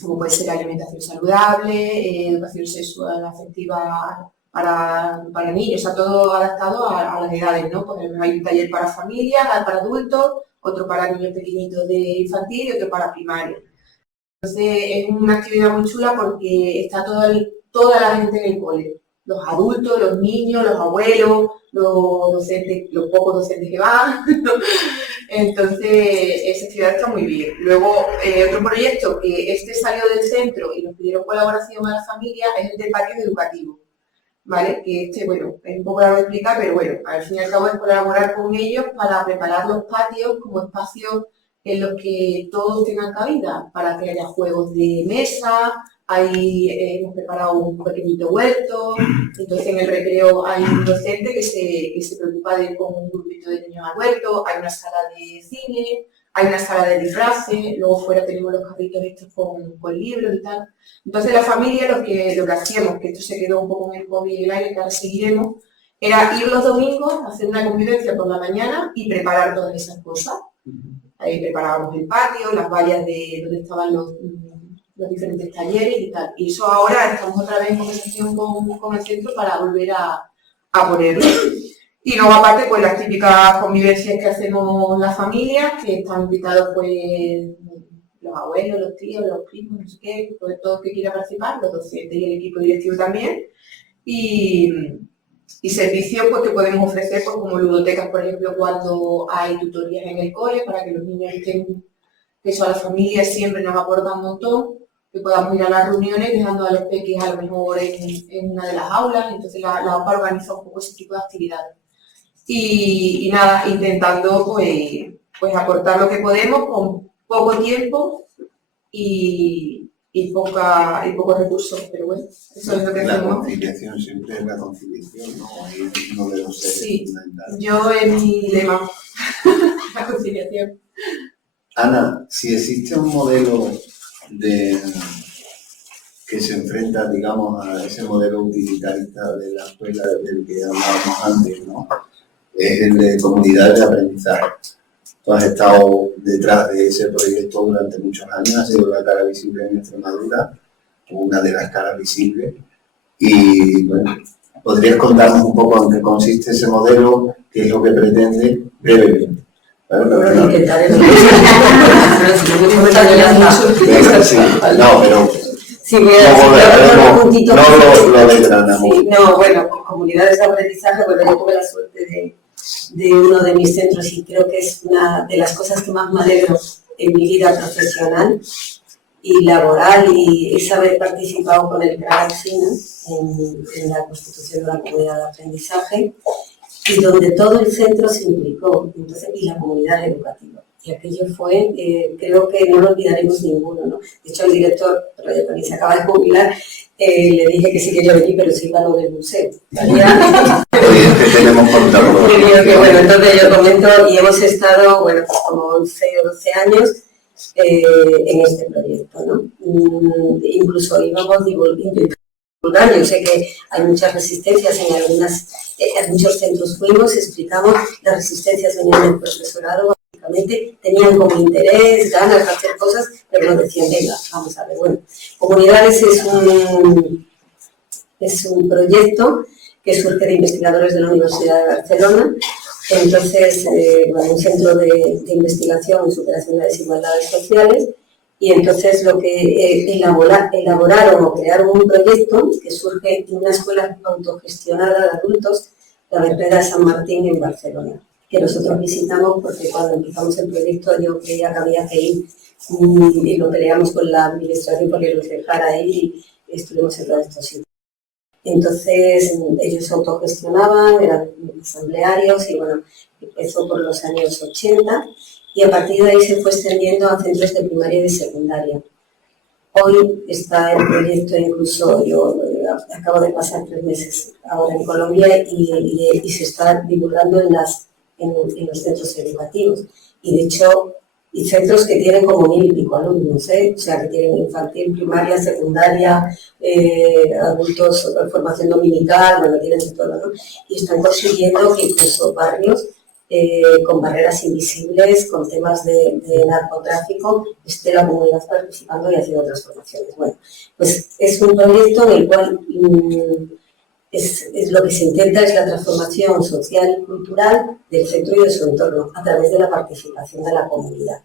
como puede ser alimentación saludable, educación sexual afectiva para niños, o sea, todo adaptado a las edades, ¿no? Pues hay un taller para familias, para adultos, otro para niños pequeñitos de infantil y otro para primaria. Entonces es una actividad muy chula porque está toda la gente en el cole, los adultos, los niños, los abuelos, los docentes, los pocos docentes que van. Entonces esa actividad está muy bien. Luego otro proyecto que salió del centro y nos pidieron colaboración a las familias es el de patios educativos. ¿Vale? Que bueno, es un poco largo de explicar, pero bueno, al fin y al cabo es colaborar con ellos para preparar los patios como espacios en los que todos tengan cabida, para que haya juegos de mesa, hemos preparado un pequeñito huerto, entonces en el recreo hay un docente que se preocupa de ir con un grupito de niños al huerto, hay una sala de cine, hay una sala de disfraces, luego fuera tenemos los carritos estos con libros y tal. Entonces la familia lo que hacíamos, que esto se quedó un poco en el hobby y el aire, que ahora seguiremos, era ir los domingos, hacer una convivencia por la mañana y preparar todas esas cosas. Ahí preparábamos el patio, las vallas de donde estaban los diferentes talleres y tal. Y eso ahora estamos otra vez en conversación con el centro para volver a ponerlo. Y luego aparte pues las típicas convivencias que hacemos las familias, que están invitados pues los abuelos, los tíos, los primos, no sé qué, todo el que quiera participar, los docentes y el equipo directivo también. Y servicios pues, que podemos ofrecer pues, como ludotecas, por ejemplo, cuando hay tutorías en el cole, para que los niños estén, eso a las familias siempre nos aporta un montón, que podamos ir a las reuniones dejando a los peques a lo mejor en una de las aulas, entonces la OPA organiza un poco ese tipo de actividades. Y nada, intentando pues aportar lo que podemos con poco tiempo y pocos recursos, pero bueno, eso es lo que hacemos. La conciliación, siempre es la conciliación, ¿no? Ahí es uno de los seres fundamentales. Yo es mi lema, la conciliación. Ana, si existe un modelo que se enfrenta, digamos, a ese modelo utilitarista de la escuela del que hablábamos antes, ¿no? Es el de comunidades de aprendizaje. Tú has estado detrás de ese proyecto durante muchos años, ha sido la cara visible en Extremadura, una de las caras visibles. Y bueno, ¿podrías contarnos un poco en qué consiste ese modelo, qué es lo que pretende brevemente? Bueno, intentaré. No, pero sí, voy a decir lo desgranamos. Sí, no, bueno, comunidades de aprendizaje, bueno, yo tuve la suerte de uno de mis centros y creo que es una de las cosas que más me alegro en mi vida profesional y laboral y es haber participado con el CRAXINA en la constitución de la comunidad de aprendizaje y donde todo el centro se implicó, entonces, y la comunidad educativa. Y aquello fue, creo que no lo olvidaremos ninguno, ¿no? De hecho, el director, que también se acaba de jubilar, le dije que sí que yo venía, pero sí iba a lo del museo. Que tenemos contacto. Bueno, entonces yo comento, y hemos estado, bueno, pues como 11 o 12 años en este proyecto, ¿no? Incluso íbamos divulgando. Yo sé que hay muchas resistencias en muchos centros fuimos, explicamos, las resistencias venían del profesorado, básicamente tenían como interés, ganas de hacer cosas, pero nos decían, venga, vamos a ver, bueno, Comunidades es un proyecto que surge de investigadores de la Universidad de Barcelona, entonces, un centro de investigación en superación de desigualdades sociales. Y entonces lo que elaboraron o crearon un proyecto que surge en una escuela autogestionada de adultos, la Vereda San Martín en Barcelona, que nosotros visitamos porque cuando empezamos el proyecto yo creía que había que ir y lo peleamos con la administración porque nos dejara ir y estuvimos en todos estos sitios. Entonces ellos se autogestionaban, eran asamblearios y bueno, empezó por los años 80. Y a partir de ahí se fue extendiendo a centros de primaria y de secundaria. Hoy está el proyecto, incluso yo acabo de pasar 3 meses ahora en Colombia y se está divulgando en los centros educativos. Y de hecho, y centros que tienen como 1000 y pico alumnos, o sea, que tienen infantil, primaria, secundaria, adultos, formación dominical, bueno, tienen de todo, ¿no? Y están consiguiendo que incluso barrios con barreras invisibles, con temas de narcotráfico, esté la comunidad participando y haciendo transformaciones. Bueno, pues es un proyecto en el cual es lo que se intenta es la transformación social y cultural del centro y de su entorno a través de la participación de la comunidad.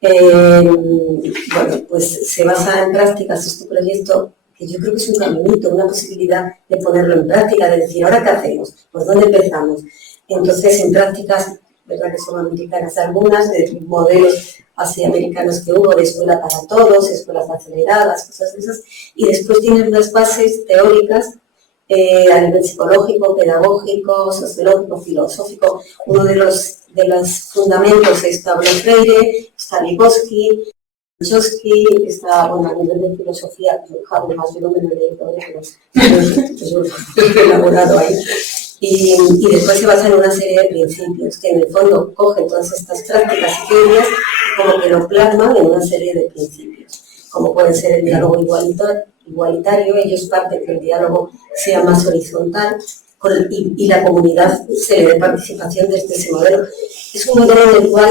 Bueno, pues se basa en prácticas este proyecto, que yo creo que es un caminito, una posibilidad de ponerlo en práctica, de decir, ¿ahora qué hacemos? ¿Por dónde empezamos? Entonces, en prácticas, verdad que son americanas algunas, de modelos así americanos que hubo, de escuela para todos, escuelas aceleradas, cosas de esas, y después tienen unas bases teóricas a nivel psicológico, pedagógico, sociológico, filosófico. Uno de los fundamentos es Pablo Freire, está Vygotsky, Chomsky, está, bueno, a nivel de filosofía, Habermas, yo no me lo he leído todavía, pero yo lo he elaborado ahí. Y después se basa en una serie de principios que en el fondo cogen todas estas prácticas y teorías y como que lo plasman en una serie de principios, como puede ser el diálogo igualitario. Ellos parten que el diálogo sea más horizontal y la comunidad se le dé participación desde ese modelo. Es un modelo en el cual,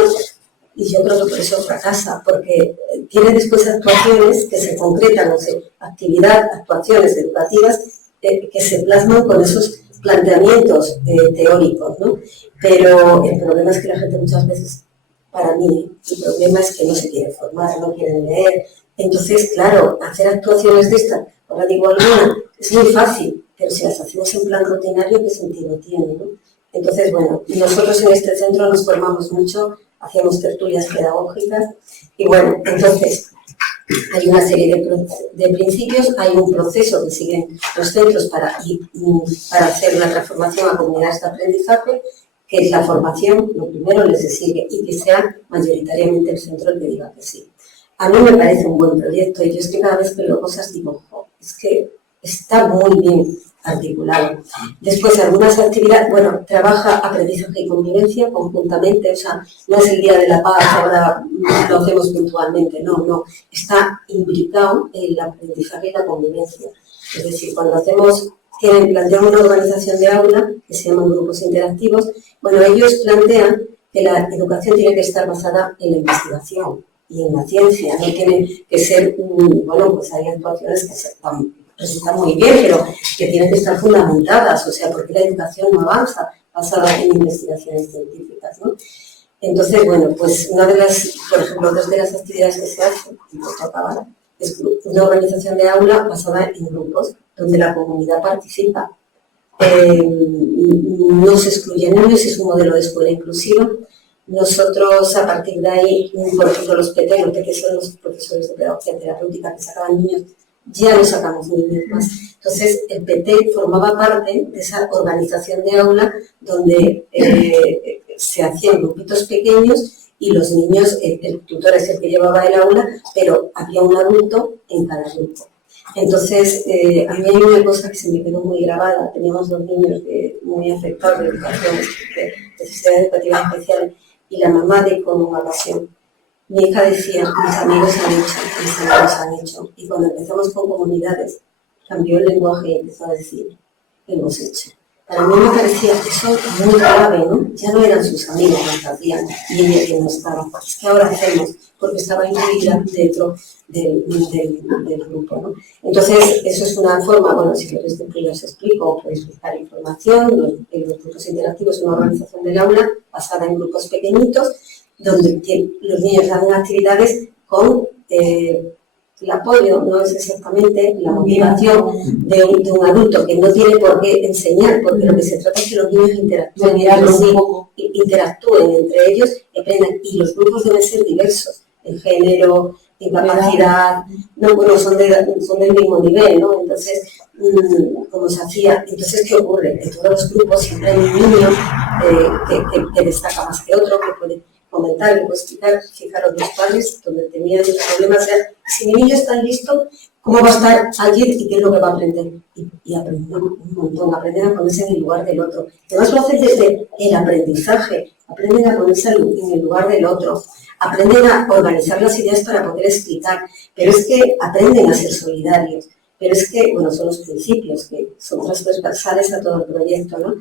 y yo creo que por eso fracasa, porque tiene después actuaciones que se concretan, o sea, actuaciones educativas que se plasman con esos planteamientos teóricos, ¿no? Pero el problema es que la gente muchas veces, para mí, el problema es que no se quiere formar, no quieren leer. Entonces, claro, hacer actuaciones de estas, ahora digo alguna, es muy fácil, pero si las hacemos en plan rutinario, ¿qué sentido tiene, no? Entonces, bueno, nosotros en este centro nos formamos mucho, hacíamos tertulias pedagógicas y bueno, entonces hay una serie de principios, hay un proceso que siguen los centros para hacer una transformación a comunidades de aprendizaje, que es la formación, lo primero les sigue, y que sea mayoritariamente el centro el que diga que sí. A mí me parece un buen proyecto y yo es que cada vez que leo cosas digo, es que está muy bien articulado. Después, algunas actividades, bueno, trabaja aprendizaje y convivencia conjuntamente, o sea, no es el Día de la Paz, ahora lo hacemos puntualmente, no, está implicado el aprendizaje y la convivencia. Es decir, cuando plantean una organización de aula, que se llaman grupos interactivos, bueno, ellos plantean que la educación tiene que estar basada en la investigación y en la ciencia, no tiene que ser, bueno, pues hay actuaciones que resultan muy bien, pero que tienen que estar fundamentadas, o sea, porque la educación no avanza basada en investigaciones científicas, ¿no? Entonces, bueno, pues una de las, por ejemplo, dos de las actividades que se hacen, es una organización de aula basada en grupos, donde la comunidad participa. No se excluyen niños, es un modelo de escuela inclusiva. Nosotros, a partir de ahí, por ejemplo, los PT, que son los profesores de pedagogía terapéutica que sacaban niños, ya no sacamos niños más. Entonces, el PT formaba parte de esa organización de aula donde se hacían grupitos pequeños y los niños, el tutor es el que llevaba el aula, pero había un adulto en cada grupo. Entonces, a mí hay una cosa que se me quedó muy grabada. Teníamos dos niños muy afectados de educación, de necesidades educativas especiales, y la mamá dijo en una ocasión, mi hija decía, mis amigos han hecho. Y cuando empezamos con comunidades, cambió el lenguaje y empezó a decir, hemos hecho. Para mí me parecía eso muy grave, ¿no? Ya no eran sus amigos los que hacían y ella que no estaba. Es que ahora hacemos, porque estaba incluida dentro del grupo, ¿no? Entonces, eso es una forma, bueno, si queréis después os explico, podéis buscar información. Los grupos interactivos es una organización del aula basada en grupos pequeñitos, donde los niños dan actividades con el apoyo, no es exactamente la motivación de un adulto que no tiene por qué enseñar, porque lo que se trata es que los niños interactúen entre ellos y aprendan. Y los grupos deben ser diversos, en género, en capacidad, no, bueno, son del mismo nivel, ¿no? Entonces, como se hacía, entonces, ¿qué ocurre? En todos los grupos siempre hay un niño que destaca más que otro, que puede comentar, que puede explicar. Fijaros, los padres, donde tenían problemas, si mi niño está listo, ¿cómo va a estar allí y qué es lo que va a aprender? Y aprender un montón, aprender a ponerse en el lugar del otro. Además lo hacen desde el aprendizaje, aprenden a ponerse en el lugar del otro, aprenden a organizar las ideas para poder explicar, pero es que aprenden a ser solidarios, pero es que, bueno, son los principios que son transversales a todo el proyecto, ¿no?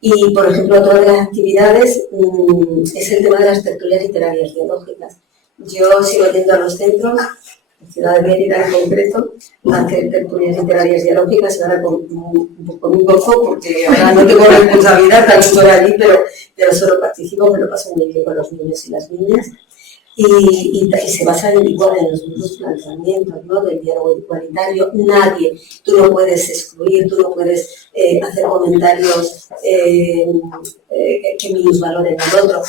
Y, por ejemplo, otra de las actividades es el tema de las tertulias literarias dialógicas. Yo sigo yendo a los centros, en Ciudad de Mérida en concreto, a hacer tertulias literarias dialógicas, y ahora con un gozo, porque ahora no tengo responsabilidad también por allí, pero solo participo, me lo paso muy bien con los niños y las niñas. Y se basa igual en los mismos planteamientos, ¿no? Del diálogo igualitario. Tú no puedes excluir, tú no puedes hacer comentarios que minusvaloren al otro.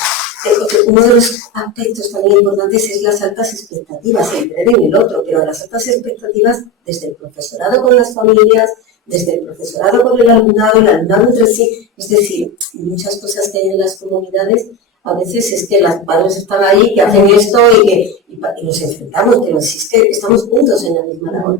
Uno de los aspectos también importantes es las altas expectativas, el creer en el otro, pero las altas expectativas desde el profesorado con las familias, desde el profesorado con el alumnado entre sí. Es decir, muchas cosas que hay en las comunidades, a veces es que los padres están ahí, que hacen esto y nos enfrentamos, pero si es que estamos juntos en la misma labor.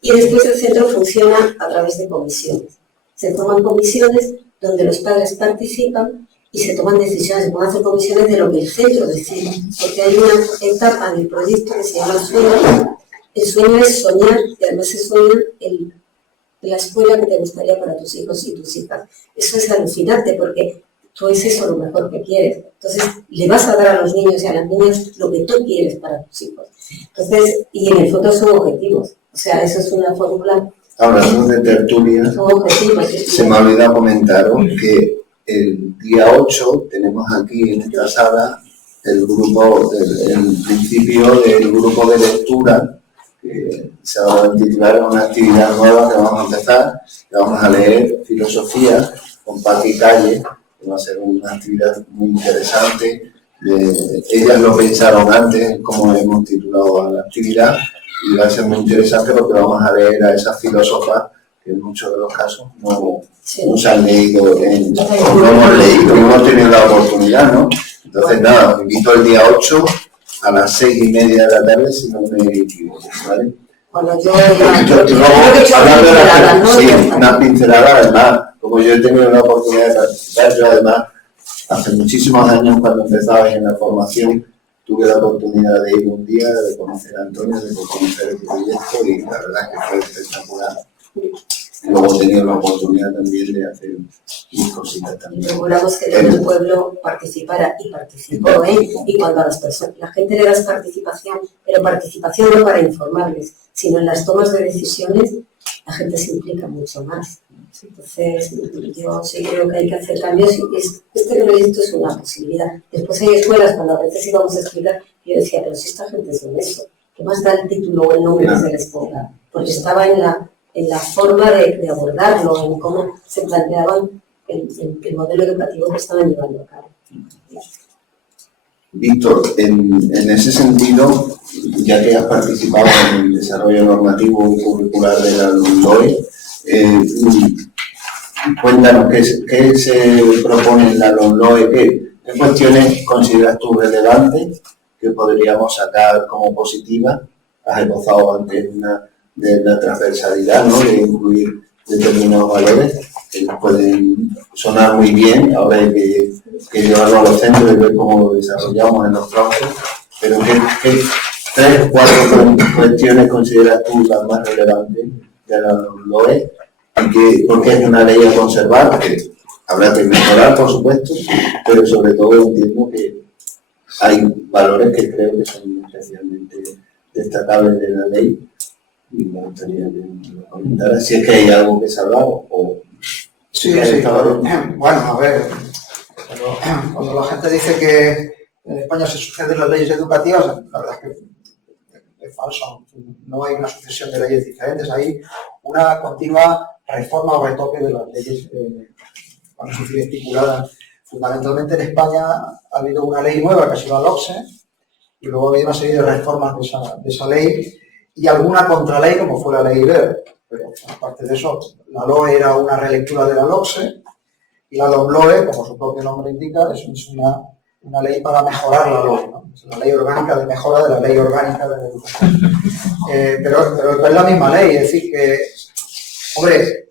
Y después el centro funciona a través de comisiones. Se forman comisiones donde los padres participan y se toman decisiones, se pueden hacer comisiones de lo que el centro decide, porque hay una etapa del proyecto que se llama el sueño. El sueño es soñar, y además se sueña la escuela que te gustaría para tus hijos y tus hijas. Eso es alucinante, porque tú es eso lo mejor que quieres. Entonces, le vas a dar a los niños y a las niñas lo que tú quieres para tus hijos. Entonces, y en el fondo son objetivos. O sea, eso es una fórmula. Hablando de tertulia, Son objetivos. se me ha olvidado comentaros que el día 8 tenemos aquí en esta sala el principio del grupo de lectura que se va a titular una actividad nueva que vamos a empezar, que vamos a leer filosofía con Paqui Calle, que va a ser una actividad muy interesante. Ellas lo pensaron antes, como hemos titulado a la actividad, y va a ser muy interesante porque vamos a leer a esas filósofas que en muchos de los casos no se han leído, no hemos leído, no hemos tenido la oportunidad, ¿no? Entonces, nada, os invito el día 8 a las 6:30 de la tarde, si no me equivoco, ¿vale? Bueno, yo una pincelada, además, como yo he tenido la oportunidad de participar, yo además, hace muchísimos años cuando empezaba en la formación, tuve la oportunidad de ir un día, de conocer a Antonio, de conocer el proyecto y la verdad que fue espectacular. Luego he tenido la oportunidad también de hacer mis cositas también. Recordamos que todo el pueblo participara y participó, y cuando a las personas, la gente le das participación, pero participación no para informarles, sino en las tomas de decisiones, la gente se implica mucho más. Entonces, yo sí creo que hay que hacer cambios y este proyecto es una posibilidad. Después hay escuelas, cuando a veces íbamos a explicar, yo decía, pero si esta gente es eso, ¿qué más da el título o el nombre que se les ponga? Porque estaba en la forma de abordarlo, en cómo se planteaban el modelo educativo que estaban llevando a cabo. Víctor, en ese sentido, ya que has participado en el desarrollo normativo y curricular de la LOMLOE, cuéntanos qué se propone en la LOMLOE, qué cuestiones consideras tú relevantes que podríamos sacar como positivas. Has esbozado antes de la transversalidad, ¿no? De incluir determinados valores que nos pueden sonar muy bien, ahora hay que llevarlo a los centros y ver cómo lo desarrollamos en los troncos, pero ¿qué 3 o 4 cuestiones consideras tú las más relevantes de la LOE? Y por qué es una ley a conservar, que habrá que mejorar, por supuesto, pero sobre todo entiendo que hay valores que creo que son especialmente destacables de la ley. Y me gustaría que me comentara si es que hay algo que salvar o... Sí. Bueno, a ver, cuando la gente dice que en España se suceden las leyes educativas, la verdad es que es falso. No hay una sucesión de leyes diferentes, hay una continua reforma o retoque de las leyes vamos a decir, estipuladas. Fundamentalmente en España ha habido una ley nueva que ha sido la LOCSE y luego ha habido una serie de reformas de esa ley y alguna contraley como fue la ley BER. Pero aparte de eso, la LOE era una relectura de la LOCSE y la LOMLOE, como su propio nombre indica, es una ley para mejorar la LOE, ¿no? Es la ley orgánica de mejora de la ley orgánica de la educación. Pero es la misma ley, es decir que, hombre,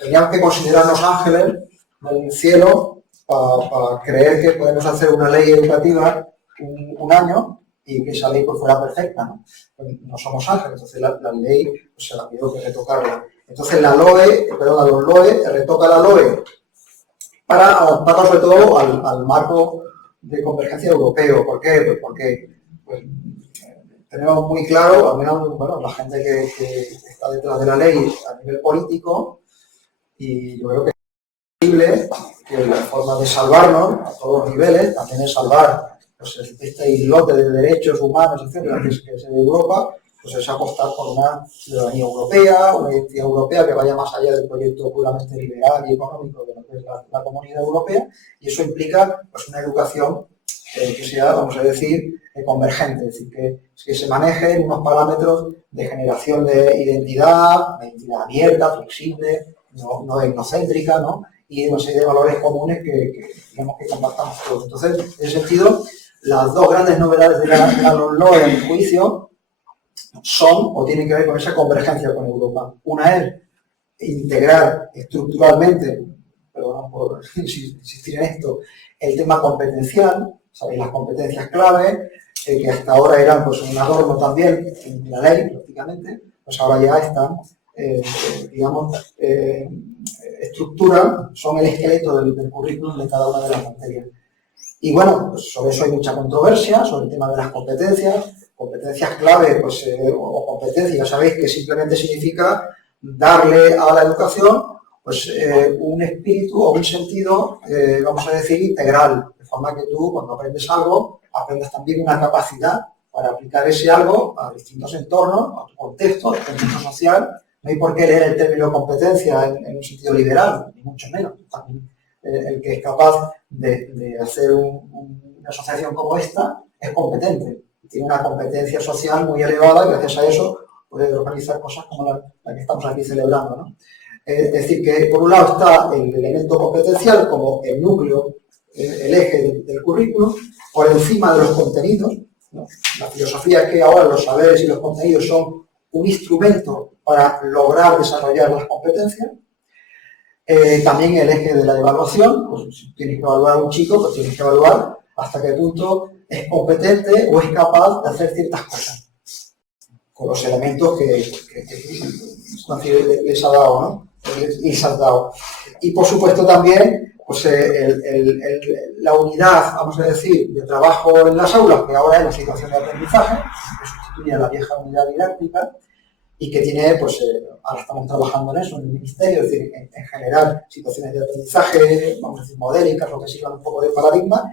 teníamos que considerarnos ángeles del cielo para creer que podemos hacer una ley educativa un año y que esa ley pues fuera perfecta, ¿no? Pues no somos ángeles, entonces la ley pues, se la pidió que retocarla. Entonces la LOE retoca la LOE para adaptarla sobre todo al marco de convergencia europeo. ¿Por qué? Pues porque tenemos muy claro, al menos la gente que está detrás de la ley a nivel político, y yo creo que es posible que la forma de salvarnos a todos los niveles también es salvar pues, este islote de derechos humanos, etcétera, que es en Europa, pues es apostar por una ciudadanía europea, una identidad europea que vaya más allá del proyecto puramente liberal y económico de lo que es la Comunidad Europea, y eso implica pues, una educación que sea, vamos a decir, convergente, es decir, que se maneje en unos parámetros de generación de identidad abierta, flexible, no etnocéntrica, ¿no? Y una serie de valores comunes que digamos que compartamos todos. Entonces, en ese sentido, las dos grandes novedades de la LOMLOE, en mi juicio, son o tienen que ver con esa convergencia con Europa. Una es integrar estructuralmente perdón por insistir en esto, el tema competencial, ¿sabéis? Las competencias clave, que hasta ahora eran pues, un adorno también en la ley, prácticamente, pues ahora ya están, digamos, estructuran, son el esqueleto del currículum de cada una de las materias. Y bueno, pues sobre eso hay mucha controversia, sobre el tema de las competencias clave, pues, o competencias, ya sabéis que simplemente significa darle a la educación pues, un espíritu o un sentido, vamos a decir, integral, de forma que tú, cuando aprendes algo, aprendas también una capacidad para aplicar ese algo a distintos entornos, a tu contexto, al contexto social. No hay por qué leer el término competencia en un sentido liberal, ni mucho menos. También el que es capaz de hacer una asociación como esta es competente. Tiene una competencia social muy elevada y gracias a eso puede organizar cosas como la que estamos aquí celebrando, ¿no? Es decir, que por un lado está el elemento competencial como el núcleo, el eje del currículum, por encima de los contenidos, ¿no? La filosofía es que ahora los saberes y los contenidos son un instrumento para lograr desarrollar las competencias. También el eje de la evaluación, pues si tienes que evaluar a un chico, pues tienes que evaluar hasta qué punto es competente o es capaz de hacer ciertas cosas, con los elementos que les ha dado, ¿no? Les ha dado. Y por supuesto también pues, la unidad, vamos a decir, de trabajo en las aulas, que ahora es la situación de aprendizaje, que sustituye a la vieja unidad didáctica, y que tiene, pues, ahora estamos trabajando en eso, en el Ministerio, es decir, en generar situaciones de aprendizaje, vamos a decir, modélicas, o que sirvan un poco de paradigma,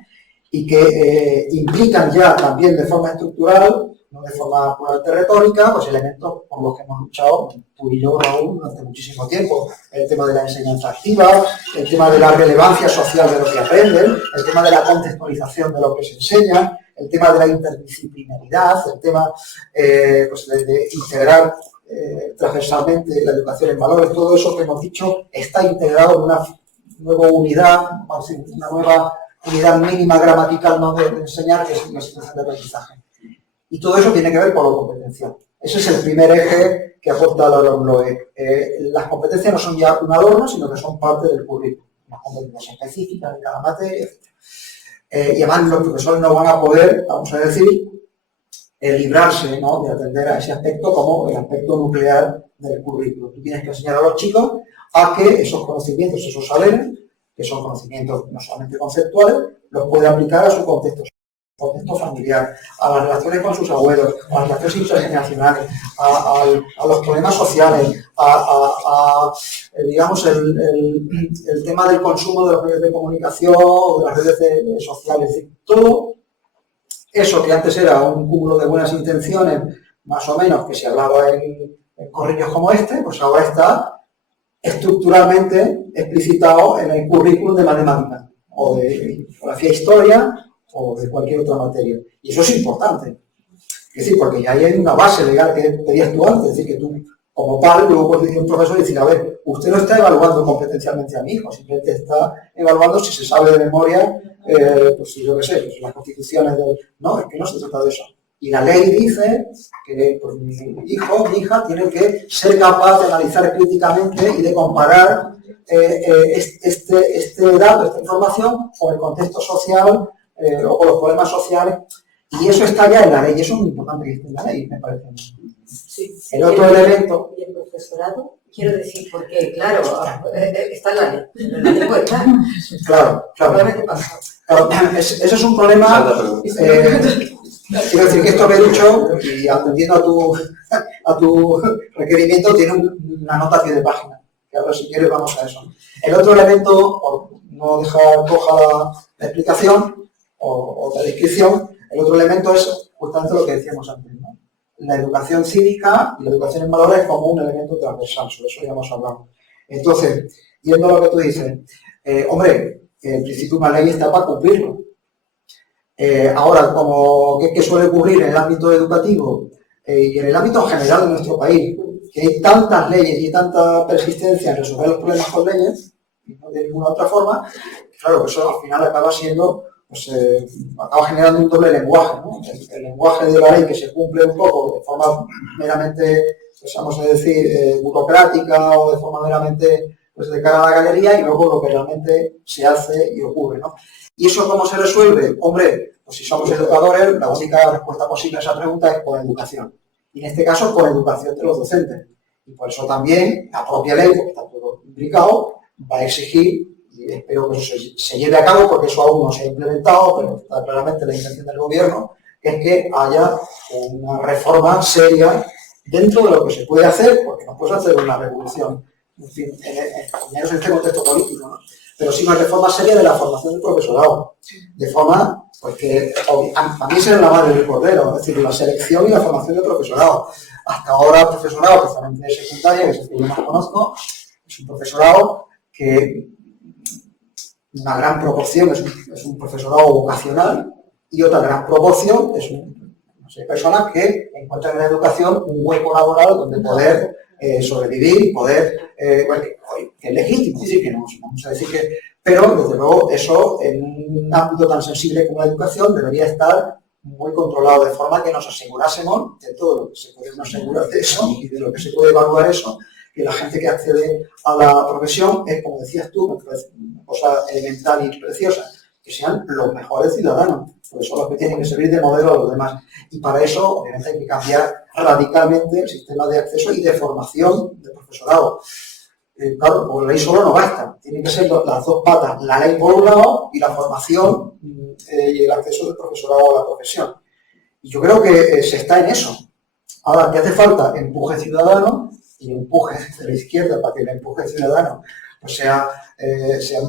y que implican ya también de forma estructural, no de forma puramente retórica, pues elementos por los que hemos luchado tú y yo, Raúl, durante muchísimo tiempo. El tema de la enseñanza activa, el tema de la relevancia social de lo que aprenden, el tema de la contextualización de lo que se enseña, el tema de la interdisciplinaridad, el tema pues de integrar transversalmente la educación en valores, todo eso que hemos dicho está integrado en una nueva unidad, vamos a decir, una nueva unidad mínima gramatical, ¿no?, de enseñar, que es la situación de aprendizaje. Y todo eso tiene que ver con lo competencial. Ese es el primer eje que aporta la LOMLOE. Las competencias no son ya un adorno, sino que son parte del currículum. Las competencias específicas de cada materia, etc. Y además los profesores no van a poder, vamos a decir, librarse, ¿no?, de atender a ese aspecto como el aspecto nuclear del currículum. Tú tienes que enseñar a los chicos a que esos conocimientos, esos saberes, que son conocimientos no solamente conceptuales, los puede aplicar a su contexto familiar, a las relaciones con sus abuelos, a las relaciones intergeneracionales, a los problemas sociales, digamos, el tema del consumo de los medios de comunicación, de las redes sociales, es decir, todo eso que antes era un cúmulo de buenas intenciones, más o menos, que se hablaba en corrillos como este, pues ahora está estructuralmente explicitado en el currículum de matemáticas, o de geografía e historia, o de cualquier otra materia. Y eso es importante. Es decir, porque ya hay una base legal que pedías tú antes, es decir, que tú, como padre, luego puedes decir a un profesor y decir, a ver, usted no está evaluando competencialmente a mi hijo, simplemente está evaluando si se sabe de memoria, pues yo qué sé, pues, las constituciones del... No, es que no se trata de eso. Y la ley dice que pues, mi hijo, mi hija, tiene que ser capaz de analizar críticamente y de comparar este dato, esta información, con el contexto social o con los problemas sociales. Y eso está ya en la ley, y eso es muy importante que esté en la ley, me parece. Sí. El otro elemento... ¿Y el profesorado? Quiero decir, porque, claro, está en la ley, pero no te puede estar. Claro. ¿Qué pasa? Claro, ese es un problema... Quiero decir que esto que he dicho, y atendiendo a tu requerimiento, tiene una nota a pie de página, que ahora si quieres vamos a eso. El otro elemento, por no dejar coja la explicación o la descripción, el otro elemento es justamente lo que decíamos antes, ¿no? La educación cívica y la educación en valores como un elemento transversal, sobre eso ya hemos hablado. Entonces, yendo a lo que tú dices, hombre, en principio una ley está para cumplirlo. Ahora, como que suele ocurrir en el ámbito educativo y en el ámbito general de nuestro país, que hay tantas leyes y tanta persistencia en resolver los problemas con leyes, y no de ninguna otra forma, claro, que eso al final acaba siendo, pues acaba generando un doble lenguaje, ¿no? El lenguaje de la ley que se cumple un poco de forma meramente, pues vamos a decir, burocrática o de forma meramente pues de cara a la galería y luego lo que realmente se hace y ocurre, ¿no? ¿Y eso cómo se resuelve? Hombre, pues si somos educadores, la única respuesta posible a esa pregunta es por educación. Y en este caso, por educación de los docentes. Y por eso también la propia ley, porque está todo implicado, va a exigir, y espero que eso se lleve a cabo, porque eso aún no se ha implementado, pero está claramente la intención del gobierno, es que haya una reforma seria dentro de lo que se puede hacer, porque no puedes hacer una revolución, en fin, menos en este contexto político, ¿no? Pero sí una reforma seria de la formación del profesorado, de forma pues que también será la madre del cordero, es decir, la selección y la formación del profesorado. Hasta ahora el profesorado, especialmente de secundaria, que es el que yo más conozco, es un profesorado que una gran proporción es un profesorado vocacional y otra gran proporción es personas que encuentran en la educación un hueco laboral donde poder sobrevivir y poder, bueno, que es legítimo, decir que no vamos a decir que, pero desde luego eso en un ámbito tan sensible como la educación debería estar muy controlado, de forma que nos asegurásemos de todo lo que se puede asegurar de eso y de lo que se puede evaluar eso, que la gente que accede a la profesión es, como decías tú, una cosa elemental y preciosa, que sean los mejores ciudadanos, porque son los que tienen que servir de modelo a los demás. Y para eso, obviamente, hay que cambiar radicalmente el sistema de acceso y de formación del profesorado. Claro, por la ley solo no basta, tienen que ser las dos patas, la ley por un lado y la formación y el acceso del profesorado a la profesión. Y yo creo que se está en eso. Ahora, ¿qué hace falta? Empuje ciudadano y empuje de la izquierda para que el empuje ciudadano pues sea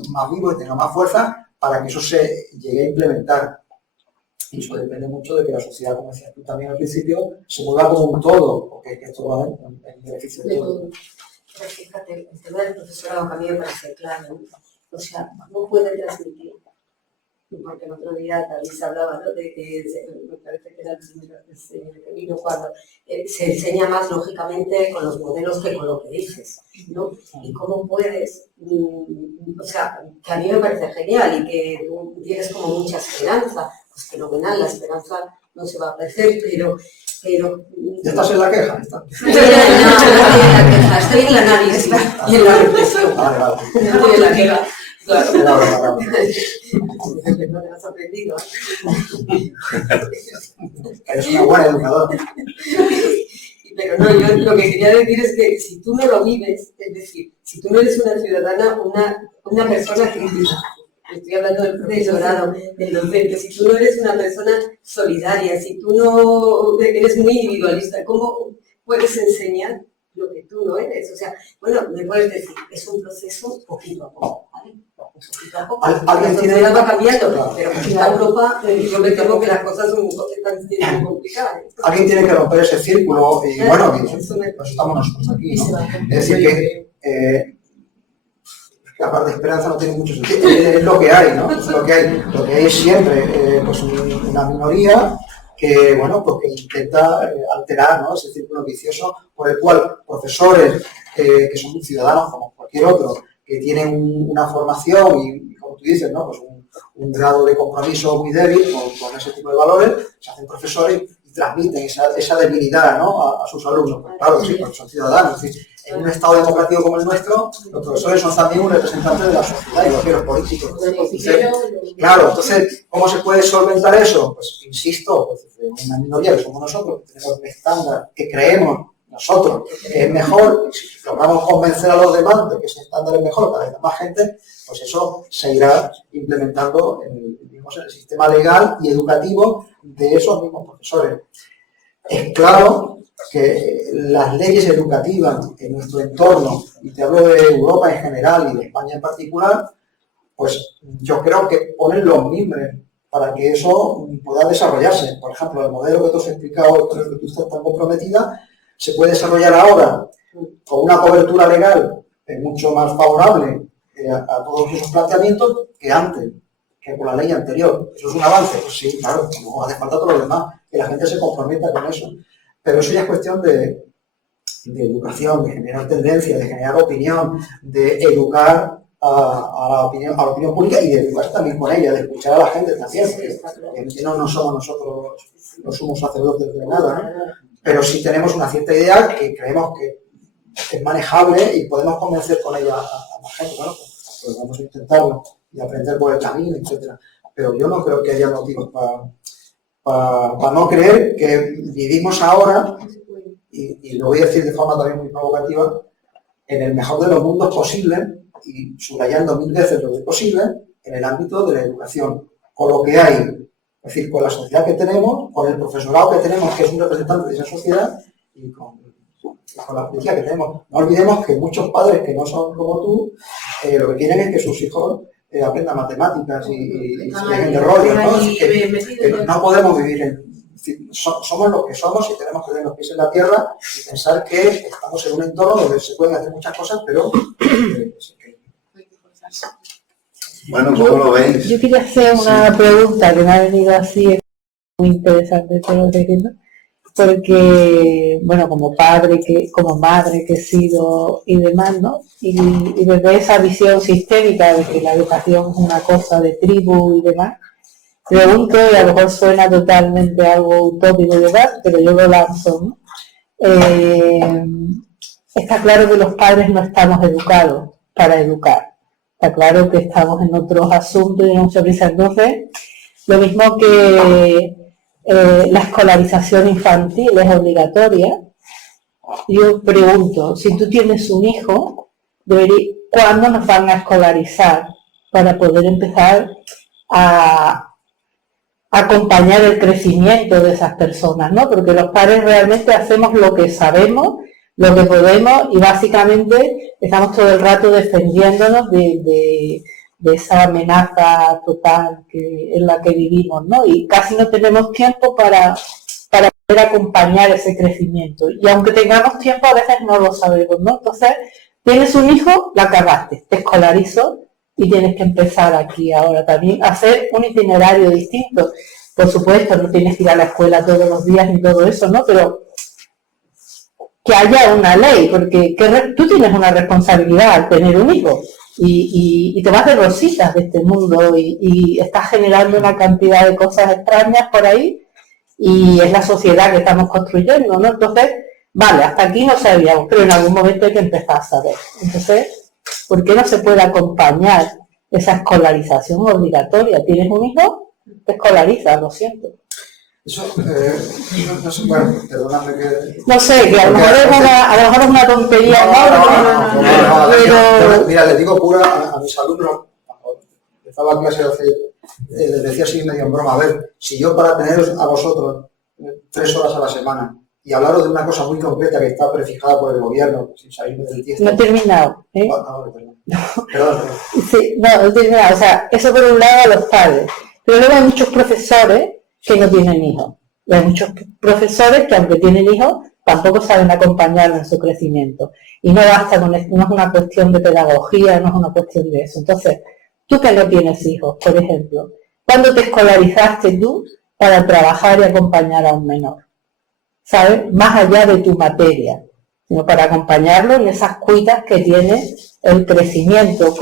más vivo y tenga más fuerza para que eso se llegue a implementar. Y eso depende mucho de que la sociedad, como decías tú también al principio, se mueva como un todo, porque esto va en beneficio de todos. Pero fíjate, el tema del profesorado que a mí me parece claro, o sea, no puede transmitir, porque el otro día también se hablaba, ¿no?, de que me parece que era el señor que vino cuando se enseña más lógicamente con los modelos que con lo que dices, ¿no? Y cómo puedes, o sea, que a mí me parece genial y que tú tienes como mucha esperanza, pues fenomenal, la esperanza no se va a perder, pero ¿Ya estás en la queja? Estoy en la queja, estoy en el análisis y en la reflexión. Vale. Estoy en la queja, claro. Claro. No te has aprendido. Eres una buena educadora. Pero no, yo lo que quería decir es que si tú no lo vives, es decir, si tú no eres una ciudadana, una persona crítica, estoy hablando del profesorado, del docente, si tú no eres una persona solidaria, si tú no eres muy individualista, ¿cómo puedes enseñar lo que tú no eres? O sea, bueno, me puedes decir, es un proceso poquito a poco, ¿vale? Poquito a poco. ¿Alguien La tiene sociedad va cambiando, claro. pero en Europa yo me temo que las cosas están siendo complicadas. Alguien tiene que romper ese círculo y bueno, Eso me- pues estamos nosotros aquí, ¿no? va. Es decir que hablar de esperanza no tiene mucho sentido, es lo que hay, ¿no? Es lo que hay es siempre pues una minoría que, bueno, pues que intenta alterar, ¿no?, ese círculo vicioso por el cual profesores que son ciudadanos como cualquier otro, que tienen una formación y como tú dices, ¿no?, pues un grado de compromiso muy débil con ese tipo de valores, se hacen profesores y transmiten esa debilidad, ¿no?, a sus alumnos. Pues claro, sí, porque son ciudadanos. Es decir, en un Estado democrático como el nuestro, los profesores son también un representante de la sociedad, igual que los políticos. Entonces, claro, entonces, ¿cómo se puede solventar eso? Pues, insisto, pues, una minoría que somos nosotros, que tenemos un estándar que creemos nosotros que es mejor, y si logramos convencer a los demás de que ese estándar es mejor para la demás gente, pues eso se irá implementando en el sistema legal y educativo de esos mismos profesores. Es claro que las leyes educativas en nuestro entorno, y te hablo de Europa en general y de España en particular, pues yo creo que ponen los mimbres para que eso pueda desarrollarse. Por ejemplo, el modelo que tú has explicado, con el que tú estás tan comprometida, se puede desarrollar ahora con una cobertura legal mucho más favorable a todos esos planteamientos que antes, que con la ley anterior. ¿Eso es un avance? Pues sí, claro, no hace falta todo lo demás, que la gente se comprometa con eso. Pero eso ya es cuestión de educación, de generar tendencia, de generar opinión, de educar a la opinión pública y de educar también con ella, de escuchar a la gente también, porque no somos nosotros los sumos sacerdotes de nada, ¿no? Pero sí tenemos una cierta idea que creemos que es manejable y podemos convencer con ella a gente, bueno, pues vamos a intentarlo y aprender por el camino, etcétera. Pero yo no creo que haya motivos para no creer que vivimos ahora, y lo voy a decir de forma también muy provocativa, en el mejor de los mundos posibles, y subrayando 1000 veces lo que es posible, en el ámbito de la educación, con lo que hay, es decir, con la sociedad que tenemos, con el profesorado que tenemos, que es un representante de esa sociedad, y con la policía que tenemos. No olvidemos que muchos padres que no son como tú, lo que quieren es que sus hijos aprendan matemáticas y se dejen de rollo, ¿no? Que no podemos vivir somos los que somos y tenemos que tener los pies en la tierra y pensar que estamos en un entorno donde se pueden hacer muchas cosas, pero Bueno, ¿cómo lo veis? Yo quería hacer una pregunta que me ha venido así, muy interesante todo lo que entiendo, porque, bueno, como padre, como madre que he sido y demás, ¿no? Y desde esa visión sistémica de que la educación es una cosa de tribu y demás, pregunto, y a lo mejor suena totalmente algo utópico y demás, pero yo lo lanzo, ¿no? Está claro que los padres no estamos educados para educar. Está claro que estamos en otros asuntos y en mucha prisa. Entonces, lo mismo que la escolarización infantil es obligatoria, yo pregunto, si tú tienes un hijo, ¿cuándo nos van a escolarizar para poder empezar a acompañar el crecimiento de esas personas, ¿no? Porque los padres realmente hacemos lo que sabemos, lo que podemos, y básicamente estamos todo el rato defendiéndonos de esa amenaza total en la que vivimos, ¿no? Y casi no tenemos tiempo para poder acompañar ese crecimiento. Y aunque tengamos tiempo, a veces no lo sabemos, ¿no? Entonces, tienes un hijo, la cagaste, te escolarizo y tienes que empezar aquí ahora también a hacer un itinerario distinto. Por supuesto, no tienes que ir a la escuela todos los días ni todo eso, ¿no? Pero que haya una ley, porque tú tienes una responsabilidad al tener un hijo y te vas de rositas de este mundo y estás generando una cantidad de cosas extrañas por ahí y es la sociedad que estamos construyendo, ¿no? Entonces, vale, hasta aquí no sabíamos, pero en algún momento hay que empezar a saber. Entonces, ¿por qué no se puede acompañar esa escolarización obligatoria? ¿Tienes un hijo? Te escolarizas, lo siento. eso, no sé, bueno, perdóname que... No sé, que a lo mejor es una tontería, pero... Mira, les digo pura a mis alumnos, cuando empezaba clase les decía así medio en broma, a ver, si yo para teneros a vosotros 3 horas a la semana y hablaros de una cosa muy concreta que está prefijada por el gobierno, sin salirme del tiempo... No he terminado, ¿eh? Perdón. Sí, no he terminado. O sea, eso por un lado a los padres. Pero luego hay muchos profesores que no tienen hijos. Y hay muchos profesores que, aunque tienen hijos, tampoco saben acompañarlo en su crecimiento. Y no basta con esto, no es una cuestión de pedagogía, no es una cuestión de eso. Entonces, tú que no tienes hijos, por ejemplo, ¿cuándo te escolarizaste tú para trabajar y acompañar a un menor? ¿Sabes? Más allá de tu materia, sino para acompañarlo en esas cuitas que tiene el crecimiento,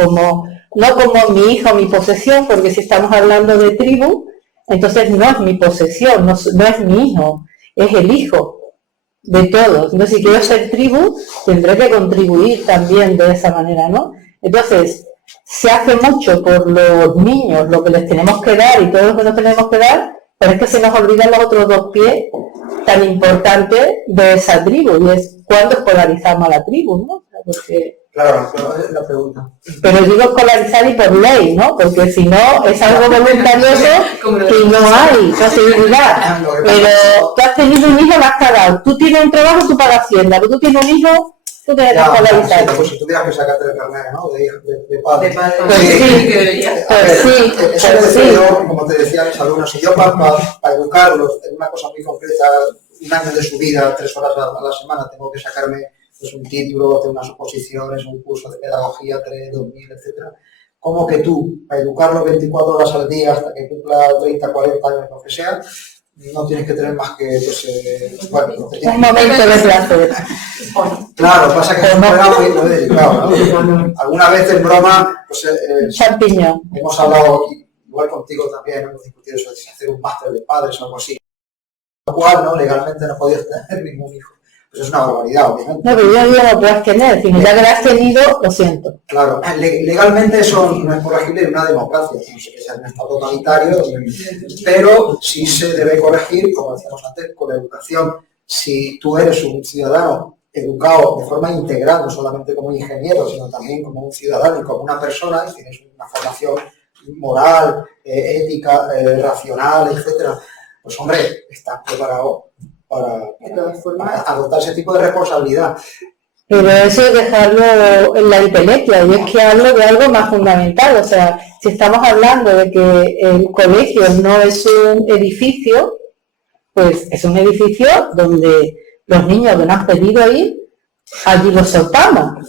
no como mi hijo, mi posesión, porque si estamos hablando de tribu, entonces no es mi posesión, no es mi hijo, es el hijo de todos. Entonces, si quiero ser tribu, tendré que contribuir también de esa manera, ¿no? Entonces, se hace mucho por los niños, lo que les tenemos que dar y todo lo que nos tenemos que dar, pero es que se nos olvidan los otros 2 pies tan importantes de esa tribu, y es cuándo escolarizamos a la tribu, ¿no? Porque... Claro, es la pregunta. Pero digo escolarizar y por ley, ¿no? Porque si no, es algo voluntarioso y no hay posibilidad. Pero tú has tenido un hijo, lo has cagado. Tú tienes un trabajo, tú pagas Hacienda. Pero tú tienes un hijo, tú tienes que escolarizar. Pues si tuvieras que sacarte el carnet, ¿no? De padre. Pues sí, Eso es yo, como te decía a mis alumnos, si yo para educarlos en una cosa muy concreta, un año de su vida, 3 horas a la semana, tengo que sacarme pues un título, hacer unas oposiciones, un curso de pedagogía, 3, 2000, etcétera. ¿Cómo que tú, para educarlo 24 horas al día hasta que cumpla 30, 40 años, lo que sea, no tienes que tener más que, pues, bueno, un momento de placer. Claro, pasa que es un programa muy dedicado, ¿no? Alguna vez en broma, pues, champiñón. Hemos hablado, igual contigo también, hemos discutido eso de hacer un máster de padres o algo así, lo cual, ¿no? Legalmente no podías tener ningún hijo. pues es una barbaridad, obviamente. No, pero yo digo no puedes tener, sino ya que la has tenido, lo siento. Claro, legalmente eso no es corregible en una democracia, no sé que sea un estado totalitario, pero sí se debe corregir, como decíamos antes, con la educación. Si tú eres un ciudadano educado de forma integral, no solamente como ingeniero, sino también como un ciudadano y como una persona, y tienes una formación moral, ética, racional, etcétera, pues hombre, estás preparado para adoptar ese tipo de responsabilidad. Pero eso es dejarlo en la hipelepsia, yo es que hablo de algo más fundamental, o sea, si estamos hablando de que el colegio no es un edificio, pues es un edificio donde los niños que no han pedido ir, allí los soltamos.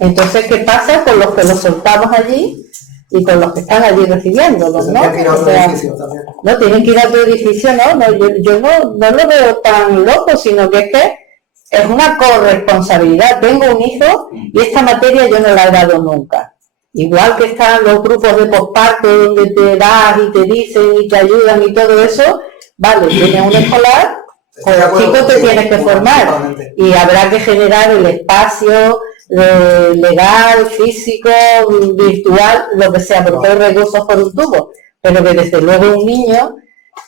Entonces, ¿qué pasa con los que los soltamos allí y con los que están allí recibiéndolos, ¿no? O sea, no tienen que ir a otro edificio, yo no lo veo tan loco, sino que es una corresponsabilidad. Tengo un hijo y esta materia yo no la he dado nunca. Igual que están los grupos de posparto donde te das y te dicen y te ayudan y todo eso, vale, tienes un escolar, con los chicos te tienes que formar y habrá que generar el espacio legal, físico, virtual, lo que sea, porque hay recursos por un tubo, pero que desde luego un niño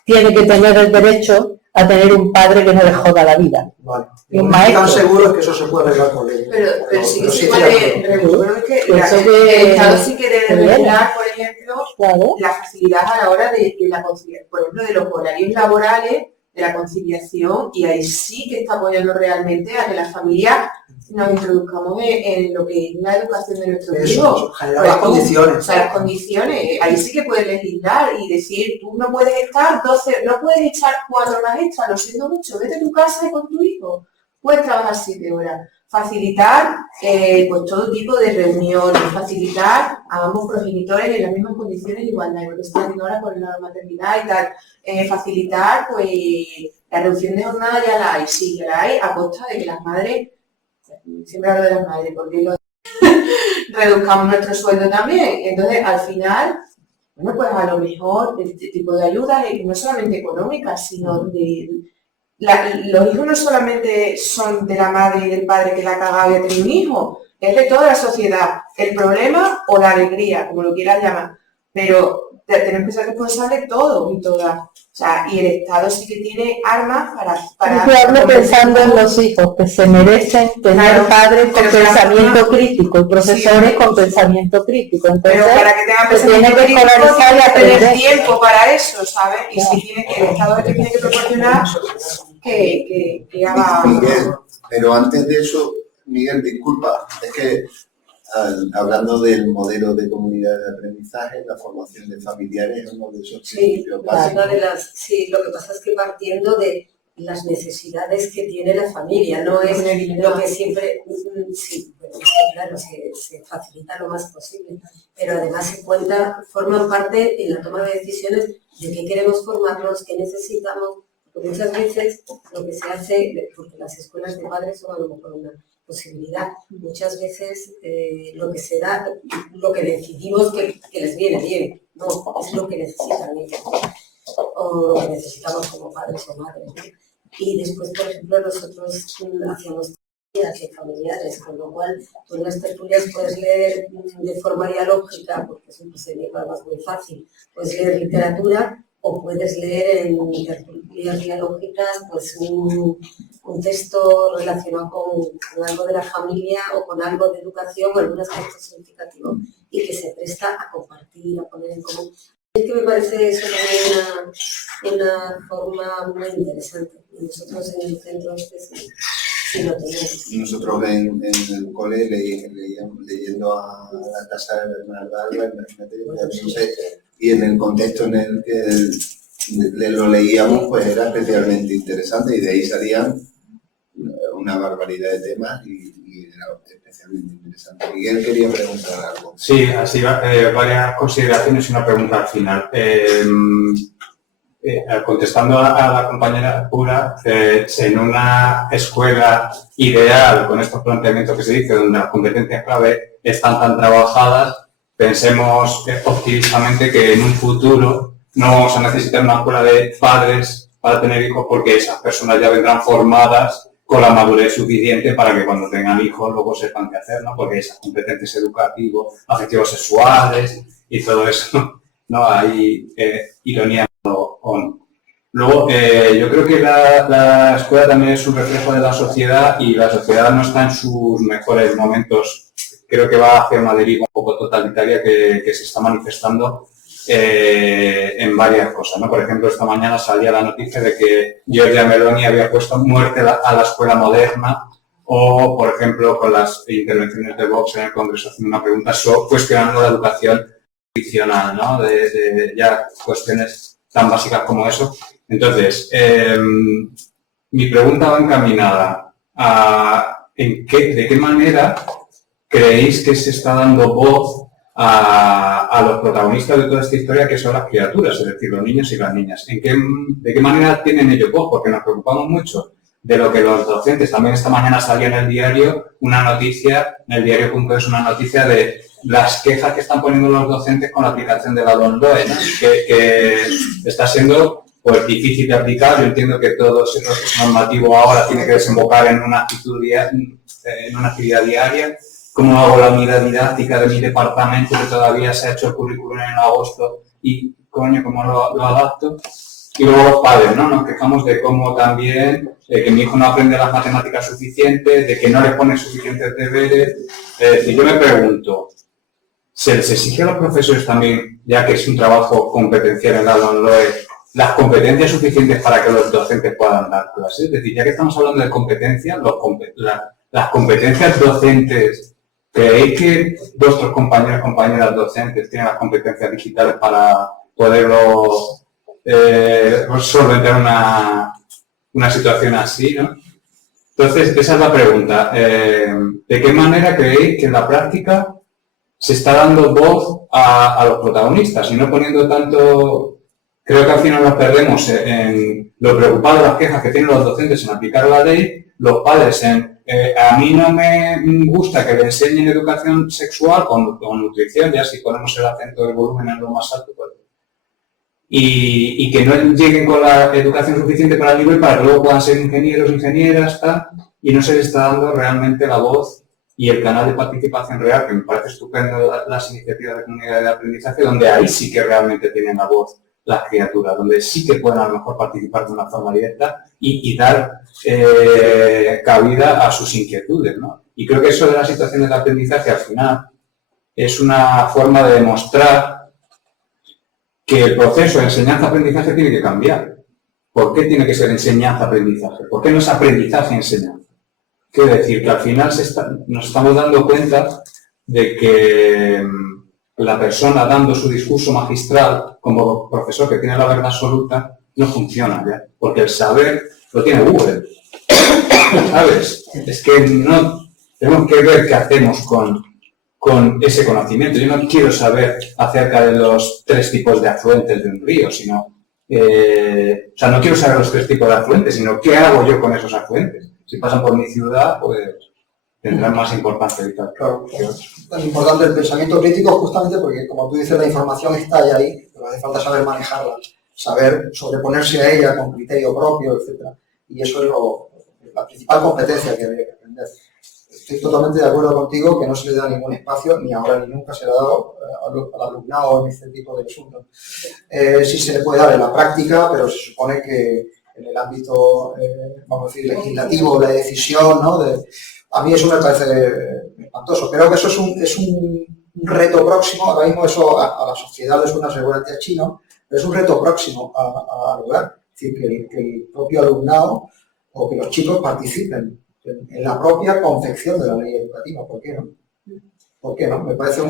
tiene que tener el derecho a tener un padre que no le joda la vida. Vale. Y un maestro. Están seguros que eso se puede arreglar con ley. Pero sí que se puede regular, que el Estado sí que debe regular, por ejemplo, la facilidad a la hora de la conciliación, por ejemplo, de los horarios laborales, de la conciliación, y ahí sí que está apoyando realmente a que las familias nos introduzcamos en lo que es la educación de nuestros hijos. Generar las condiciones. O sea, las condiciones. Ahí sí que puedes legislar y decir, tú no puedes estar 12, no puedes echar 4 horas extras, lo siento mucho, vete a tu casa y con tu hijo. Puedes trabajar 7 horas. Facilitar pues todo tipo de reuniones, facilitar a ambos progenitores en las mismas condiciones de igualdad, lo que estoy haciendo ahora con la maternidad y tal. Facilitar pues la reducción de jornada ya la hay, sí, ya la hay, a costa de que las madres, siempre hablo de las madres, porque reduzcamos nuestro sueldo también. Entonces, al final, bueno, pues a lo mejor este tipo de ayudas, no solamente económicas, sino de... los hijos no solamente son de la madre y del padre que la ha cagado y ha tenido un hijo, es de toda la sociedad, el problema o la alegría, como lo quieras llamar, pero tenemos que ser responsables todos y todas. O sea, y el Estado sí que tiene armas para yo hablo pensando en los hijos, que se merecen tener padres con pensamiento crítico y profesores con pensamiento crítico. Entonces, pero para que tengan pensamiento crítico, tiene que tener tiempo para eso, ¿sabes? Y si tiene que, el Estado es el que tiene que proporcionar que haga... Miguel, pero antes de eso, Miguel, disculpa, es que hablando del modelo de comunidad de aprendizaje, la formación de familiares es uno de esos principios básicos. Lo que pasa es que partiendo de las necesidades que tiene la familia, no es lo que siempre, sí, bueno, claro, se facilita lo más posible, pero además forman parte en la toma de decisiones de qué queremos formarnos, qué necesitamos, porque muchas veces lo que se hace, porque las escuelas de padres son a lo mejor una posibilidad, muchas veces lo que se da, lo que decidimos que les viene bien, no, es lo que necesitan ellos, o lo que necesitamos como padres o madres. Y después, por ejemplo, nosotros hacíamos tertulias familiares, con lo cual tú en las tertulias puedes leer de forma dialógica, porque es un procedimiento además muy fácil, puedes leer literatura o puedes leer en tertulias dialógicas pues un texto relacionado con algo de la familia o con algo de educación o algún aspecto significativo y que se presta a compartir, a poner en común. Es que me parece eso también una forma muy interesante. Y nosotros en el centro sí lo tenemos. Nosotros en el cole leyendo a la casa de Bernardo Alba, y en el contexto en el que lo leíamos, pues era especialmente interesante y de ahí salían una barbaridad de temas y era especialmente interesante. Miguel quería preguntar algo. Sí, así varias consideraciones y una pregunta al final. Contestando a la compañera Pura, en una escuela ideal, con estos planteamientos que se dice, donde las competencias clave están tan trabajadas, pensemos optimistamente que en un futuro no vamos a necesitar una escuela de padres para tener hijos porque esas personas ya vendrán formadas con la madurez suficiente para que cuando tengan hijos luego sepan qué hacer, ¿no? Porque esas competencias educativos, afectivos sexuales y todo eso, ¿no? Hay ironía o no. Luego, yo creo que la escuela también es un reflejo de la sociedad y la sociedad no está en sus mejores momentos. Creo que va hacia una deriva un poco totalitaria que se está manifestando en varias cosas, ¿no? Por ejemplo, esta mañana salía la noticia de que Giorgia Meloni había puesto muerte a la escuela moderna o, por ejemplo, con las intervenciones de Vox en el Congreso haciendo una pregunta cuestionando la educación tradicional, ¿no? De ya cuestiones tan básicas como eso. Entonces, mi pregunta va encaminada a de qué manera creéis que se está dando voz a los protagonistas de toda esta historia, que son las criaturas, es decir, los niños y las niñas. ¿De qué manera tienen ellos voz? Porque nos preocupamos mucho de lo que los docentes, también esta mañana salió en el diario una noticia, en el diario.es una noticia de las quejas que están poniendo los docentes con la aplicación de la LOMLOE, ¿no? Que está siendo pues difícil de aplicar. Yo entiendo que todo ese proceso normativo ahora tiene que desembocar en una actividad diaria. ¿Cómo hago la unidad didáctica de mi departamento que todavía se ha hecho el currículum en agosto y, coño, cómo lo adapto? Y luego los padres, ¿no? Nos quejamos de cómo también, que mi hijo no aprende las matemáticas suficientes, de que no le pone suficientes deberes. Es decir, yo me pregunto, ¿se les exige a los profesores también, ya que es un trabajo competencial en la LOMLOE, las competencias suficientes para que los docentes puedan dar clases? Es decir, ya que estamos hablando de competencias, las competencias docentes, ¿creéis que vuestros compañeros y compañeras docentes tienen las competencias digitales para poderlo solventar una situación así, ¿no? Entonces, esa es la pregunta. ¿De qué manera creéis que en la práctica se está dando voz a los protagonistas y no poniendo tanto? Creo que al final nos perdemos en lo preocupados de las quejas que tienen los docentes en aplicar la ley, los padres a mí no me gusta que le enseñen educación sexual o nutrición, ya si ponemos el acento del volumen en lo más alto, pues, y que no lleguen con la educación suficiente para el nivel para que luego puedan ser ingenieros, ingenieras, tal, y no se les está dando realmente la voz y el canal de participación real, que me parece estupendo las iniciativas de comunidad de aprendizaje, donde ahí sí que realmente tienen la voz las criaturas, donde sí que pueden a lo mejor participar de una forma directa y dar cabida a sus inquietudes, ¿no? Y creo que eso de las situaciones de aprendizaje al final es una forma de demostrar que el proceso de enseñanza-aprendizaje tiene que cambiar. ¿Por qué tiene que ser enseñanza-aprendizaje? ¿Por qué no es aprendizaje-enseñanza? Quiere decir que al final nos estamos dando cuenta de que la persona dando su discurso magistral como profesor que tiene la verdad absoluta no funciona ya, porque el saber lo tiene Google, ¿sabes? Es que no tenemos que ver qué hacemos con ese conocimiento. Yo no quiero saber acerca de los 3 tipos de afluentes de un río, sino, no quiero saber los 3 tipos de afluentes, sino qué hago yo con esos afluentes. Si pasan por mi ciudad, pues tendrán más importancia y tal. Claro, es tan importante el pensamiento crítico justamente porque, como tú dices, la información está ahí, pero hace falta saber manejarla, saber sobreponerse a ella con criterio propio, etc. Y eso es la principal competencia que habría que aprender. Estoy totalmente de acuerdo contigo que no se le da ningún espacio, ni ahora ni nunca se le ha dado al alumnado en este tipo de asuntos. Sí se le puede dar en la práctica, pero se supone que en el ámbito, vamos a decir, legislativo, de decisión, ¿no? A mí eso me parece espantoso. Creo que eso es un reto próximo. Ahora mismo eso a la sociedad le suena seguramente a chino, pero es un reto próximo a lograr. Es decir, que el propio alumnado o que los chicos participen en la propia confección de la ley educativa. ¿Por qué no? ¿Por qué no? Me parece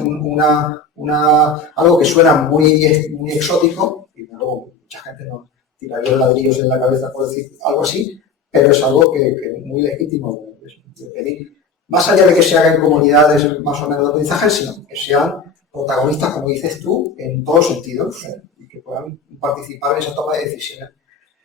algo que suena muy exótico y luego mucha gente nos tiraría los ladrillos en la cabeza por decir algo así, pero es algo que es muy legítimo de pedir. Más allá de que se hagan comunidades más o menos de aprendizaje, sino que sean protagonistas, como dices tú, en todos sentidos, y que puedan participar en esa toma de decisiones.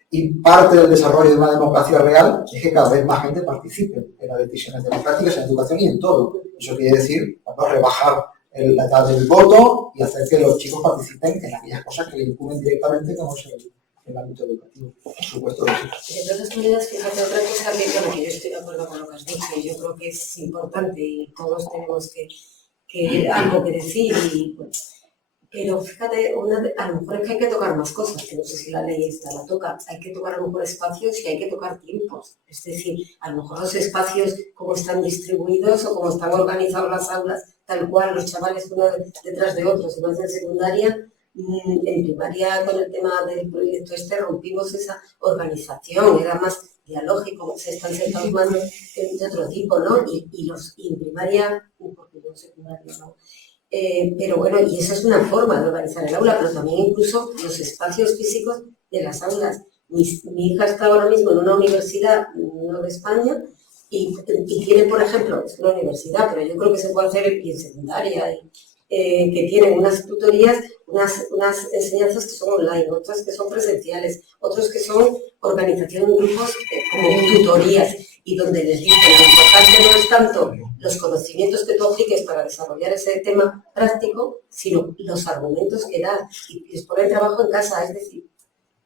Y parte del desarrollo de una democracia real es que cada vez más gente participe en las decisiones democráticas, en educación y en todo. Eso quiere decir, rebajar la edad del voto y hacer que los chicos participen en aquellas cosas que le incumben directamente, como es el ámbito educativo, por supuesto que sí. De todas maneras, fíjate, otra cosa que yo estoy de acuerdo con lo que has dicho, y yo creo que es importante y todos tenemos que algo que decir, pero fíjate, a lo mejor es que hay que tocar más cosas, que no sé si la ley esta la toca, hay que tocar a lo mejor espacios y hay que tocar tiempos, es decir, a lo mejor los espacios como están distribuidos o como están organizados las aulas, tal cual, los chavales uno detrás de otros, y más en secundaria. En primaria, con el tema del proyecto rompimos esa organización, era más dialógico, se están sentados más de otro tipo, ¿no? Y en primaria, porque yo en secundaria no. Pero bueno, y eso es una forma de organizar el aula, pero también incluso los espacios físicos de las aulas. Mi hija está ahora mismo en una universidad, no de España, y tiene, por ejemplo, es una universidad, pero yo creo que se puede hacer en secundaria, que tienen unas tutorías, unas enseñanzas que son online, otras que son presenciales, otros que son organización en grupos como tutorías, y donde les dicen lo importante no es tanto los conocimientos que tú apliques para desarrollar ese tema práctico, sino los argumentos que das, y les ponen trabajo en casa, es decir,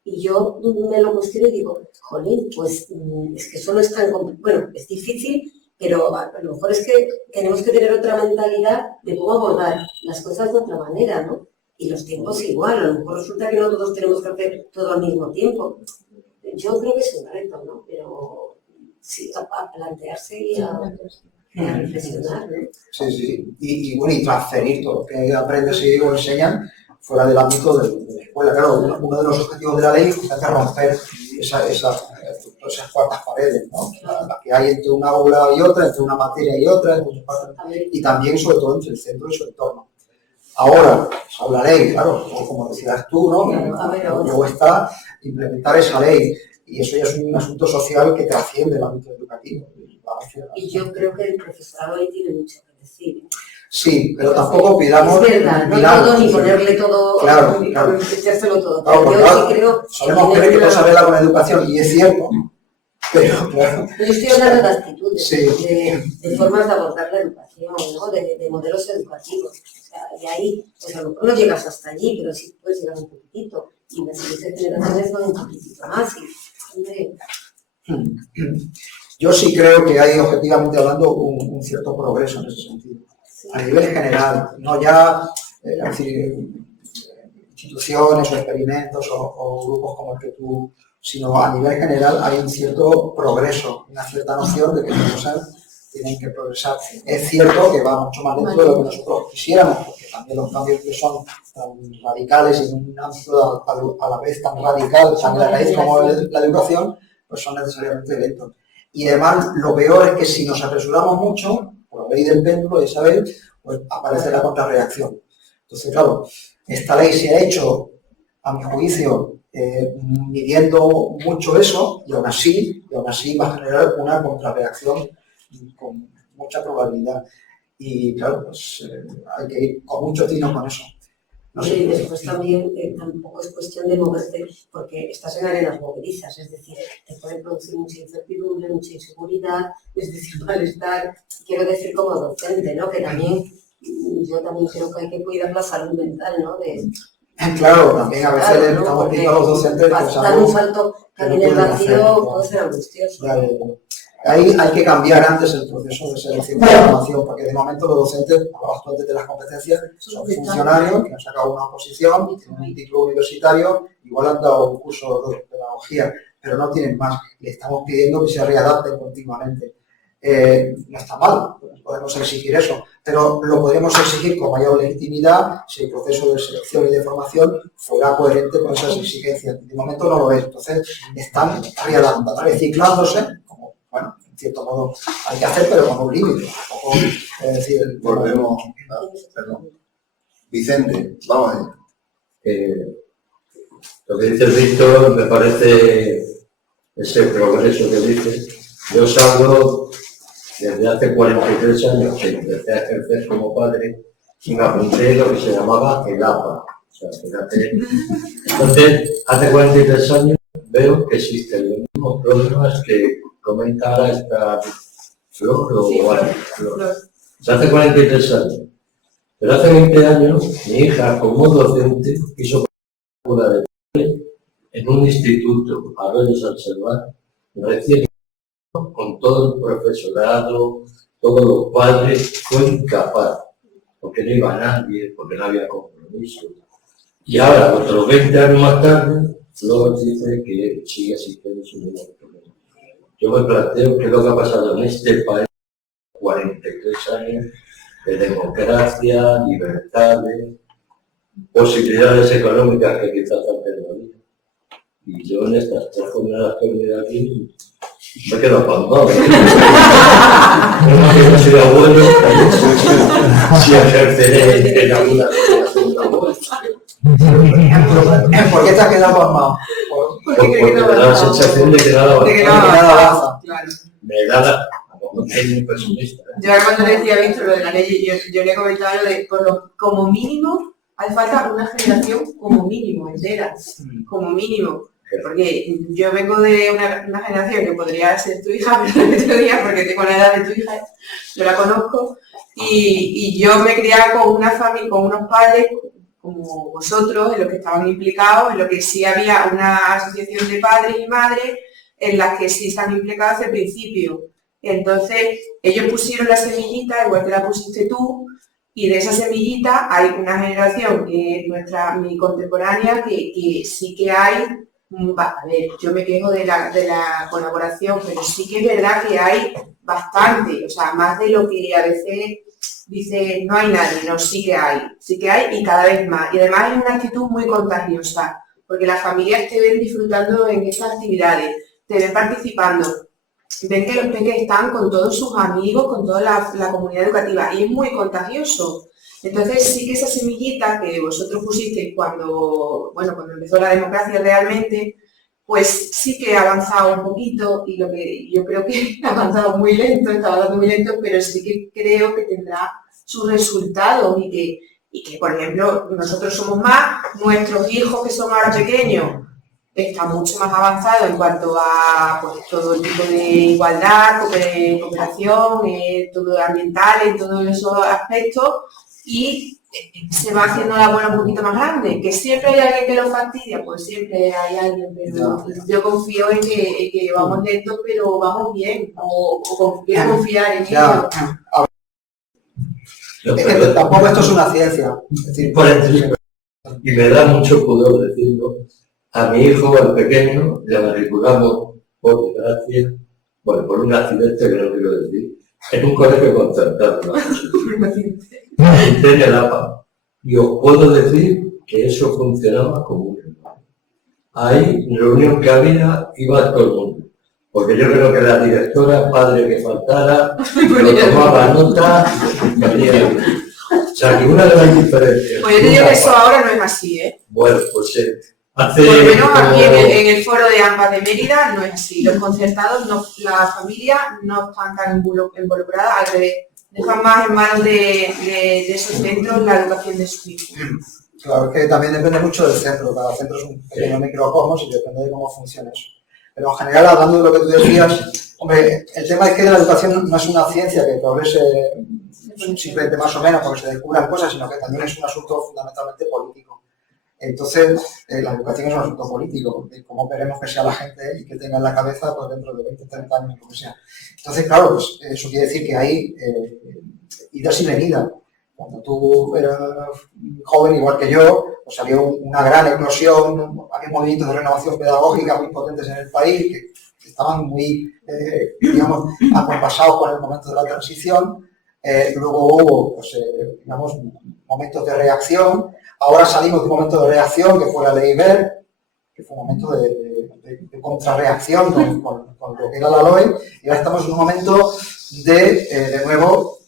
y yo me lo cuestiono y digo, jolín, pues es que eso no es tan complicado, bueno, es difícil, pero a lo mejor es que tenemos que tener otra mentalidad de cómo abordar las cosas de otra manera, ¿no? Y los tiempos igual, a lo mejor resulta que no todos tenemos que hacer todo al mismo tiempo. Yo creo que es un reto, ¿no? Pero sí, a plantearse y a reflexionar, ¿no? Sí, sí. Y bueno, y transferir todo lo que aprendes y o enseñan fuera del ámbito de la escuela. Claro, uno de los objetivos de la ley es justamente romper esas cuartas paredes, ¿no? La que hay entre una aula y otra, entre una materia y otra, y también, sobre todo, entre el centro y su entorno. Ahora, la ley, claro, como decías tú, ¿no? Luego está implementar esa ley, y eso ya es un asunto social que trasciende el ámbito educativo. Y yo creo que el profesorado ahí tiene mucho que decir. Sí, pero tampoco pidamos... Es verdad, no todo ni ponerle todo, claro. echárselo todo. Claro, yo claro, sí creo... solemos creer que todo se arregla con la educación, y es cierto, pero claro... Yo estoy hablando de actitudes, sí. de formas de abordar la educación, ¿no? de modelos educativos. O sea, y ahí, pues a lo mejor no llegas hasta allí, pero sí puedes llegar un poquitito. Y las siguientes generaciones van un poquitito más. Hombre. Yo sí creo que hay, objetivamente hablando, un cierto progreso en ese sentido. Sí. A nivel general, no ya, es decir, instituciones o experimentos o grupos como el que tú, sino a nivel general hay un cierto progreso, una cierta noción de que las cosas tienen que progresar. Es cierto que va mucho más lento de lo que nosotros quisiéramos, porque también los cambios que son tan radicales y en un ámbito a la vez tan radical, tan a la vez como la educación, pues son necesariamente lentos. Y además, lo peor es que si nos apresuramos mucho, por la ley del péndulo de Isabel, pues aparece la contrarreacción. Entonces, claro, esta ley se ha hecho, a mi juicio, midiendo mucho eso, y aún así va a generar una contrarreacción con mucha probabilidad. Y claro, pues hay que ir con mucho tino con eso. No sé, y después también tampoco es cuestión de moverte porque estás en arenas movedizas, es decir, te puede producir mucha incertidumbre, mucha inseguridad, es decir, malestar. Quiero decir como docente, ¿no? Que también, yo también creo que hay que cuidar la salud mental, ¿no? Claro, también a veces le estamos pidiendo a los docentes que dar un salto también en el vacío puede ser angustioso. Ahí hay que cambiar antes el proceso de selección de formación, porque de momento los docentes, hablabas tú antes de las competencias, son funcionarios que han sacado una oposición, tienen un título universitario, igual han dado un curso de pedagogía, pero no tienen más. Le estamos pidiendo que se readapten continuamente. No está mal, podemos exigir eso, pero lo podríamos exigir con mayor legitimidad si el proceso de selección y de formación fuera coherente con esas exigencias. De momento no lo es, entonces están readaptando, reciclándose, como, bueno, en cierto modo hay que hacer, pero con un límite. Es decir, volvemos perdón. Vicente, vamos a ver. Lo que dice Víctor me parece ese progreso que dice. Yo salgo desde hace 43 años que empecé a ejercer como padre y me apunté lo que se llamaba el APA. O sea, fíjate. Entonces, hace 43 años veo que existen los mismos problemas que comenta ahora esta Flor o Flor. O sea, hace 43 años. Pero hace 20 años mi hija como docente quiso de en un instituto, Arroyo San Serván, recién con todo el profesorado, todos los padres, fue incapaz, porque no iba nadie, porque no había compromiso. Y ahora, otros 20 años más tarde, luego dice que sigue existiendo su mismo problema. Yo me planteo qué es lo que ha pasado en este país 43 años de democracia, libertades, posibilidades económicas que quizás antes no había. Y yo en estas 3 generaciones de aquí me quedo apagado. No soy abuelo, si ejerceré en alguna generación abuelo. ¿Por qué te has quedado pasmado? Porque me da la sensación de que nada avanza. Claro. Me da la... No soy muy pesimista. Yo ahora cuando le decía a Víctor lo de la ley, yo le comentaba lo de, como mínimo, hace falta una generación como mínimo, entera, como mínimo. Porque yo vengo de una generación que podría ser tu hija, pero de otro día, porque tengo la edad de tu hija, yo la conozco, y yo me criaba con una familia, con unos padres como vosotros, en los que estaban implicados, en lo que sí había una asociación de padres y madres, en las que sí están implicados desde el principio. Entonces, ellos pusieron la semillita, igual que la pusiste tú, y de esa semillita hay una generación, que es mi contemporánea, que sí que hay. A ver, yo me quejo de la colaboración, pero sí que es verdad que hay bastante, o sea, más de lo que a veces dice no hay nadie, no, sí que hay y cada vez más. Y además es una actitud muy contagiosa, porque las familias te ven disfrutando en estas actividades, te ven participando, ven que los peques están con todos sus amigos, con toda la comunidad educativa, y es muy contagioso. Entonces sí que esa semillita que vosotros pusisteis cuando empezó la democracia realmente, pues sí que ha avanzado un poquito, y lo que yo creo que ha avanzado muy lento, está avanzando muy lento, pero sí que creo que tendrá sus resultados y que, por ejemplo, nosotros somos más, nuestros hijos que son ahora pequeños están mucho más avanzados en cuanto a pues, todo el tipo de igualdad, cooperación, todo ambiental, en todos esos aspectos, y se va haciendo la bola un poquito más grande. Que siempre hay alguien que lo fastidia, pues siempre hay alguien, pero yo confío en que vamos lentos, pero vamos bien, o quiero confiar en ello. Es que tampoco esto es una ciencia. Es decir, y me da mucho pudor decirlo. A mi hijo, el pequeño, le matriculamos, por desgracia, por un accidente que no quiero decir, en un colegio concertado. En el APA. Y os puedo decir que eso funcionaba como un hermano. Ahí, reunión que había, iba todo el mundo. Porque yo creo que la directora, padre que faltara, lo tomaba nota y salía. O sea, que una de las diferencias... Pues yo te digo que eso ahora no es así, ¿eh? Bueno, pues por lo menos aquí en el foro de AMPA de Mérida no es así. Los concertados, la familia no están tan involucradas, al revés. Dejan más en manos de esos centros la educación de sus hijos. Claro, es que también depende mucho del centro. Cada centro es un pequeño microcosmos y depende de cómo funciona eso. Pero en general, hablando de lo que tú decías, hombre, el tema es que la educación no es una ciencia que progrese simplemente más o menos porque se descubran cosas, sino que también es un asunto fundamentalmente político. Entonces, la educación es un asunto político, de cómo queremos que sea la gente y que tenga en la cabeza pues, dentro de 20, 30 años, lo que sea. Entonces, claro, pues, eso quiere decir que hay idas y venidas. Cuando tú eras joven, igual que yo, pues había una gran eclosión, había movimientos de renovación pedagógica muy potentes en el país, que estaban muy, digamos, acompasados con el momento de la transición. Luego hubo, pues, digamos, momentos de reacción. Ahora salimos de un momento de reacción, que fue la ley Wert, que fue un momento de contrarreacción con lo que era la LOE, y ahora estamos en un momento de nuevo,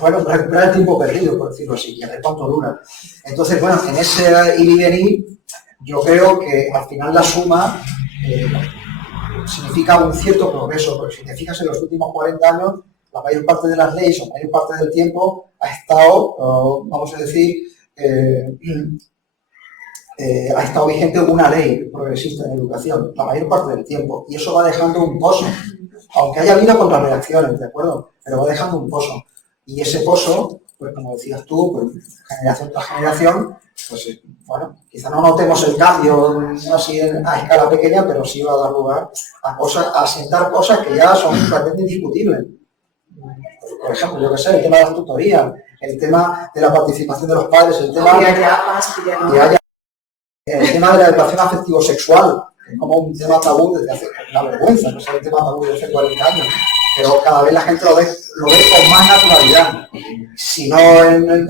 bueno, recuperar el tiempo perdido, por decirlo así, y a ver cuánto dura. Entonces, bueno, en ese ir y venir, yo creo que al final la suma significa un cierto progreso, porque si te fijas en los últimos 40 años, la mayor parte de las leyes, o la mayor parte del tiempo, ha estado, vamos a decir, ha estado vigente una ley progresista en educación, la mayor parte del tiempo, y eso va dejando un pozo, aunque haya habido contrarreacciones, ¿de acuerdo? Pero va dejando un pozo, y ese pozo, pues como decías tú, pues generación tras generación, pues bueno, quizá no notemos el cambio así a escala pequeña, pero sí va a dar lugar a cosas, a asentar cosas que ya son prácticamente indiscutibles. Por ejemplo, yo qué sé, el tema de las tutorías, el tema de la participación de los padres, el tema el tema de la educación afectivo-sexual, que es como un tema tabú desde hace una vergüenza, no es un tema tabú desde hace 40 años, pero cada vez la gente lo ve con más naturalidad. Si no en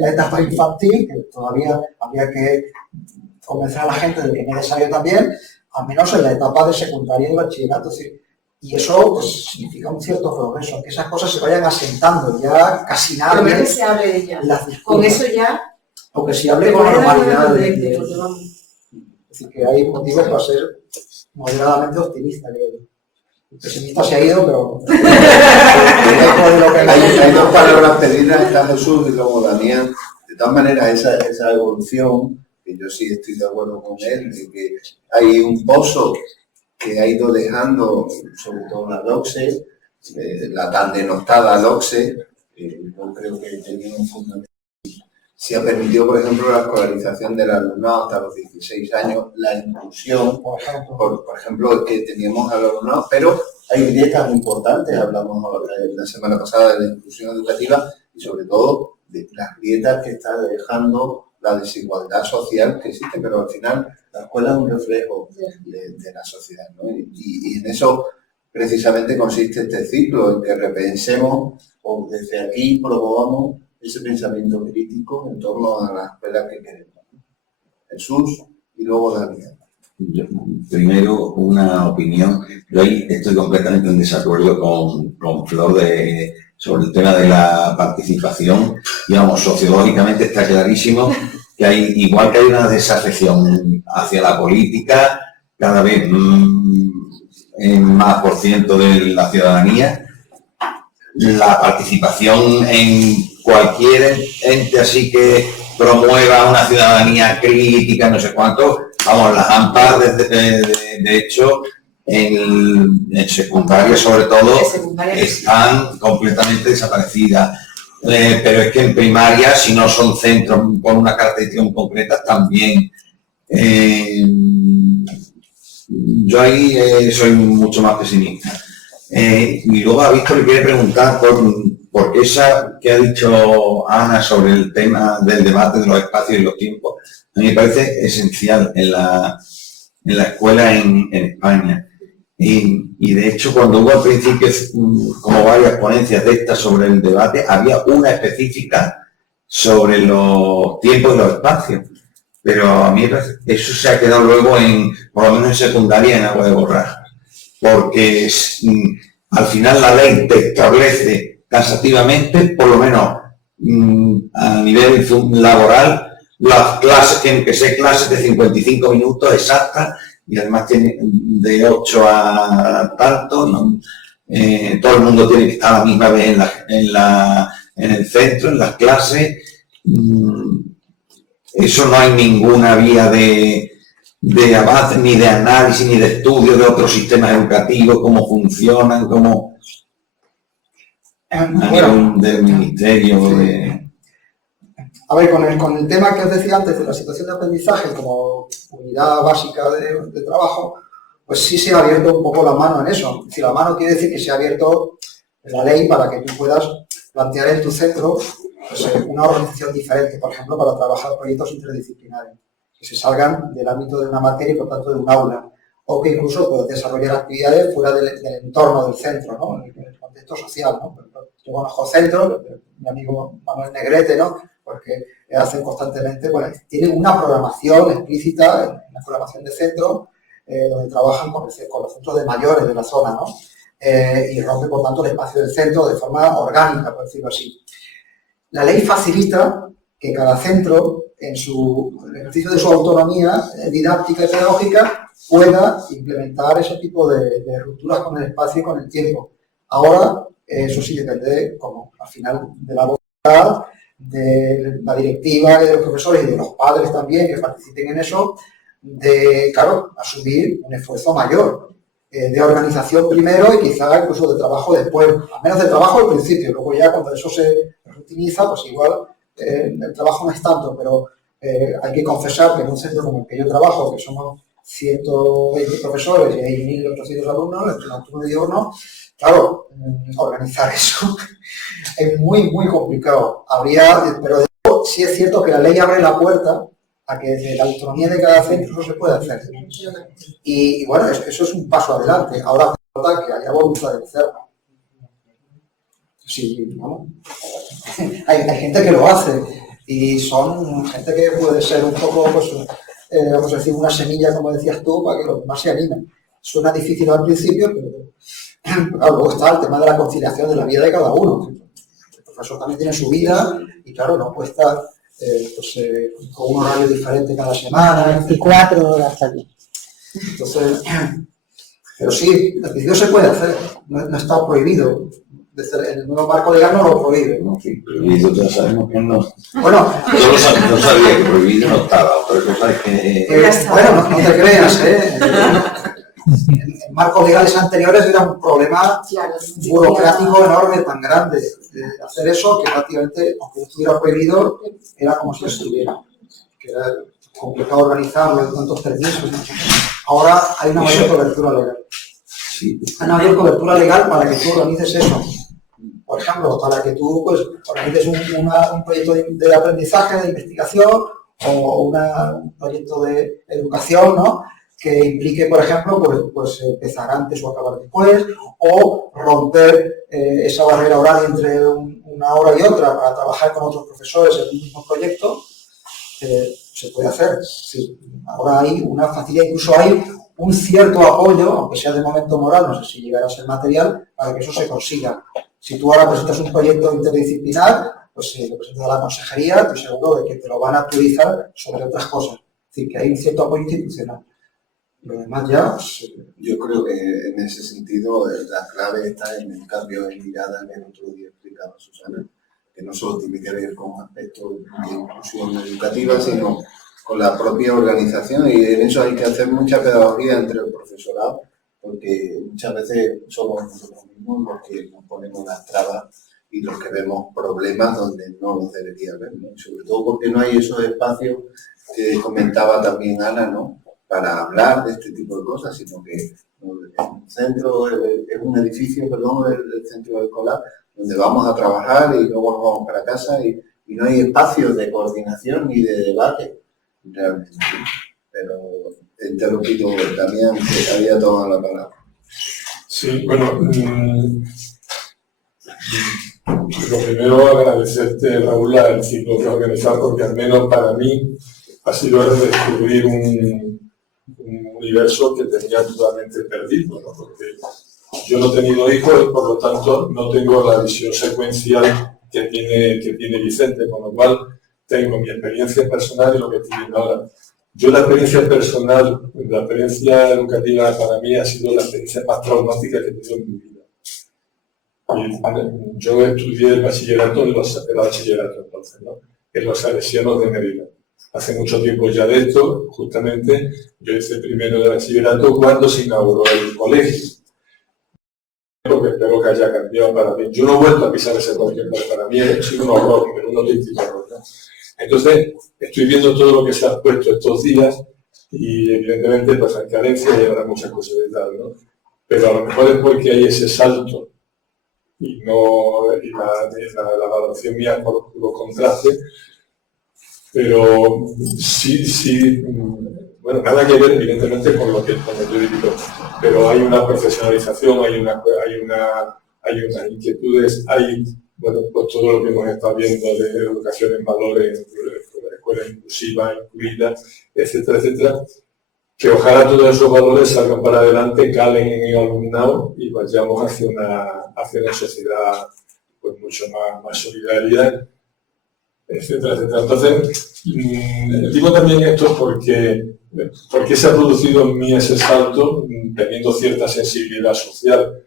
la etapa infantil, que todavía habría que convencer a la gente de que es necesario también, al menos en la etapa de secundaria y bachillerato. Es decir, y eso pues, significa un cierto progreso, que esas cosas se vayan asentando, ya casi nada. Por lo menos se hable de ellas. Con eso ya... Aunque se hable con normalidad. Es decir, que hay motivos para ser moderadamente optimista, creo yo. El pesimista se ha ido, pero... hay dos palabras pedidas, está Jesús y luego Damián. De todas maneras, esa evolución, que yo sí estoy de acuerdo con él, de que hay un pozo que ha ido dejando, sobre todo la LOCSE, la tan denostada LOCSE, yo creo que tenía un fundamento. Se ha permitido, por ejemplo, la escolarización del alumnado hasta los 16 años, la inclusión, por ejemplo, que teníamos al alumnado, pero hay grietas importantes, hablamos la semana pasada de la inclusión educativa y sobre todo de las grietas que está dejando la desigualdad social que existe, pero al final la escuela es un reflejo de la sociedad, ¿no? Y en eso precisamente consiste este ciclo, en que repensemos o desde aquí promovamos ese pensamiento crítico en torno a la escuela que queremos. Jesús y luego Daniel. Primero, una opinión. Yo ahí estoy completamente en desacuerdo con Flor sobre el tema de la participación. Digamos, sociológicamente está clarísimo que hay, igual que hay una desafección hacia la política, cada vez más por ciento de la ciudadanía, la participación en cualquier ente así que promueva una ciudadanía crítica, no sé cuánto, vamos, las AMPAs de hecho en secundaria sobre todo están completamente desaparecidas, pero es que en primaria, si no son centros con una caracterización concreta, también. Yo ahí soy mucho más pesimista. Y luego a Víctor le quiere preguntar por qué esa que ha dicho Ana sobre el tema del debate de los espacios y los tiempos, a mí me parece esencial en la escuela en España. Y de hecho, cuando hubo al principio como varias ponencias de estas sobre el debate, había una específica sobre los tiempos y los espacios. Pero a mí eso se ha quedado luego por lo menos en secundaria, en agua de borrar. Porque al final la ley te establece taxativamente, por lo menos a nivel laboral, las clases tienen que ser clases de 55 minutos exactas y además tienen de 8 a tanto, ¿no? Todo el mundo tiene que estar a la misma vez en el centro, en las clases. Eso no hay ninguna vía de avance, ni de análisis, ni de estudio de otros sistemas educativos, cómo funcionan, cómo a nivel del ministerio. A ver, con el tema que os decía antes de la situación de aprendizaje como unidad básica de trabajo, pues sí se ha abierto un poco la mano en eso. Es decir, la mano quiere decir que se ha abierto la ley para que tú puedas plantear en tu centro pues, una organización diferente, por ejemplo, para trabajar proyectos interdisciplinarios, que se salgan del ámbito de una materia y, por tanto, de un aula, o que incluso puedas desarrollar actividades fuera del entorno del centro, ¿no? En el contexto social, ¿no? Yo conozco centros, mi amigo Manuel Negrete, ¿no? Porque hacen constantemente, bueno, tienen una programación explícita en la programación de centro, donde trabajan con los centros de mayores de la zona, ¿no? Y rompe, por tanto, el espacio del centro de forma orgánica, por decirlo así. La ley facilita que cada centro, en el ejercicio de su autonomía didáctica y pedagógica, pueda implementar ese tipo de rupturas con el espacio y con el tiempo. Ahora, eso sí depende, como al final, de la voluntad, de la directiva, de los profesores y de los padres también que participen en eso, de, claro, asumir un esfuerzo mayor. de organización primero y quizá incluso de trabajo después, al menos de trabajo al principio, luego ya cuando eso se rutiniza, pues igual el trabajo no es tanto, pero hay que confesar que en un centro como el que yo trabajo, que somos 120 profesores y hay 1.800 alumnos, entre nocturno y diurno, claro, organizar eso es muy, muy complicado. Pero de hecho, sí es cierto que la ley abre la puerta a que desde la autonomía de cada centro eso se puede hacer. Y bueno, eso es un paso adelante. Ahora falta que haya voluntad de hacerlo. Sí, ¿no? hay gente que lo hace y son gente que puede ser un poco, pues, vamos a decir, una semilla, como decías tú, para que los demás se animen. Suena difícil al principio, pero luego está el tema de la conciliación de la vida de cada uno. El profesor también tiene su vida y claro, no puede estar con un horario diferente cada semana. 24 horas al día. Entonces, pero sí, el principio se puede hacer, no está prohibido. Desde el nuevo marco legal no lo prohíbe, ¿no? Sí, prohibido ya sabemos que no. Bueno, Yo no sabía que prohibido no estaba, otra cosa es que... bueno, no te creas, En marcos legales anteriores era un problema burocrático enorme, tan grande, de hacer eso, que prácticamente, aunque estuviera prohibido, era como si estuviera. Que era complicado organizarlo en tantos permisos. Ahora hay una mayor cobertura legal. Sí. Hay una mayor cobertura legal para que tú organices eso. Por ejemplo, para que tú pues, organices un proyecto de aprendizaje, de investigación o un proyecto de educación, ¿no? Que implique, por ejemplo, pues empezar antes o acabar después, o romper esa barrera horaria entre una hora y otra para trabajar con otros profesores en el mismo proyecto, se puede hacer. Sí. Ahora hay una facilidad, incluso hay un cierto apoyo, aunque sea de momento moral, no sé si llegará a ser material, para que eso se consiga. Si tú ahora presentas un proyecto interdisciplinar, pues lo presentas a la consejería, estoy seguro de que te lo van a priorizar sobre otras cosas. Es decir, que hay un cierto apoyo institucional. Lo demás ya, pues, yo creo que en ese sentido la clave está en el cambio de mirada que el otro día explicaba Susana, que no solo tiene que ver con aspectos de inclusión educativa, sino con la propia organización, y en eso hay que hacer mucha pedagogía entre el profesorado, porque muchas veces somos nosotros mismos los que nos ponemos las trabas y los que vemos problemas donde no los debería haber, ¿no? Sobre todo porque no hay esos espacios que comentaba también Ana, ¿no? Para hablar de este tipo de cosas, sino que es un edificio, perdón, el centro escolar, donde vamos a trabajar y luego nos vamos para casa y no hay espacios de coordinación ni de debate, realmente. Pero te lo pido, Damián, que había tomado la palabra. Sí, bueno, lo primero agradecerte, Raúl, el ciclo que has organizado, porque al menos para mí ha sido descubrir un universo que tenía totalmente perdido, ¿no? Porque yo no he tenido hijos y por lo tanto no tengo la visión secuencial que tiene Vicente, con lo cual tengo mi experiencia personal y lo que tienen ahora. Yo la experiencia personal, la experiencia educativa para mí ha sido la experiencia más traumática que he tenido en mi vida. Yo estudié el bachillerato en los Salesianos de Mérida. Hace mucho tiempo ya de esto, justamente, yo hice primero de bachillerato cuando se inauguró el colegio. Que espero que haya cambiado para mí. Yo no he vuelto a pisar ese colegio, pero para mí ha sido un horror, pero un auténtico horror, ¿no? Entonces, estoy viendo todo lo que se ha puesto estos días y evidentemente pues hay carencia y habrá muchas cosas de tal, ¿no? Pero a lo mejor es porque hay ese salto y la valoración mía por puro contraste, pero sí, bueno, nada que ver evidentemente con lo que yo digo, pero hay una profesionalización, hay unas inquietudes, hay, bueno, pues todo lo que hemos estado viendo de educación en valores, escuela inclusiva, incluida, etcétera, etcétera, que ojalá todos esos valores salgan para adelante, calen en el alumnado y vayamos hacia una sociedad pues mucho más solidaria, etcétera, etcétera. Entonces, digo también esto porque se ha producido en mí ese salto teniendo cierta sensibilidad social.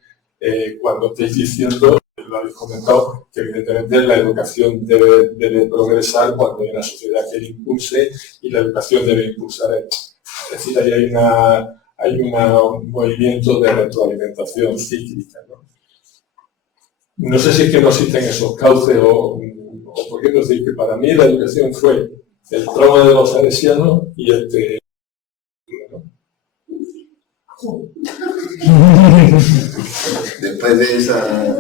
Cuando estáis diciendo, lo habéis comentado, que evidentemente la educación debe progresar cuando hay una sociedad que la impulse y la educación debe impulsar. Es decir, ahí un movimiento de retroalimentación cíclica, ¿no? No sé si es que no existen esos cauces o por qué no decir que para mí la educación fue el trauma de los salesianos y ¿no? Después de esa...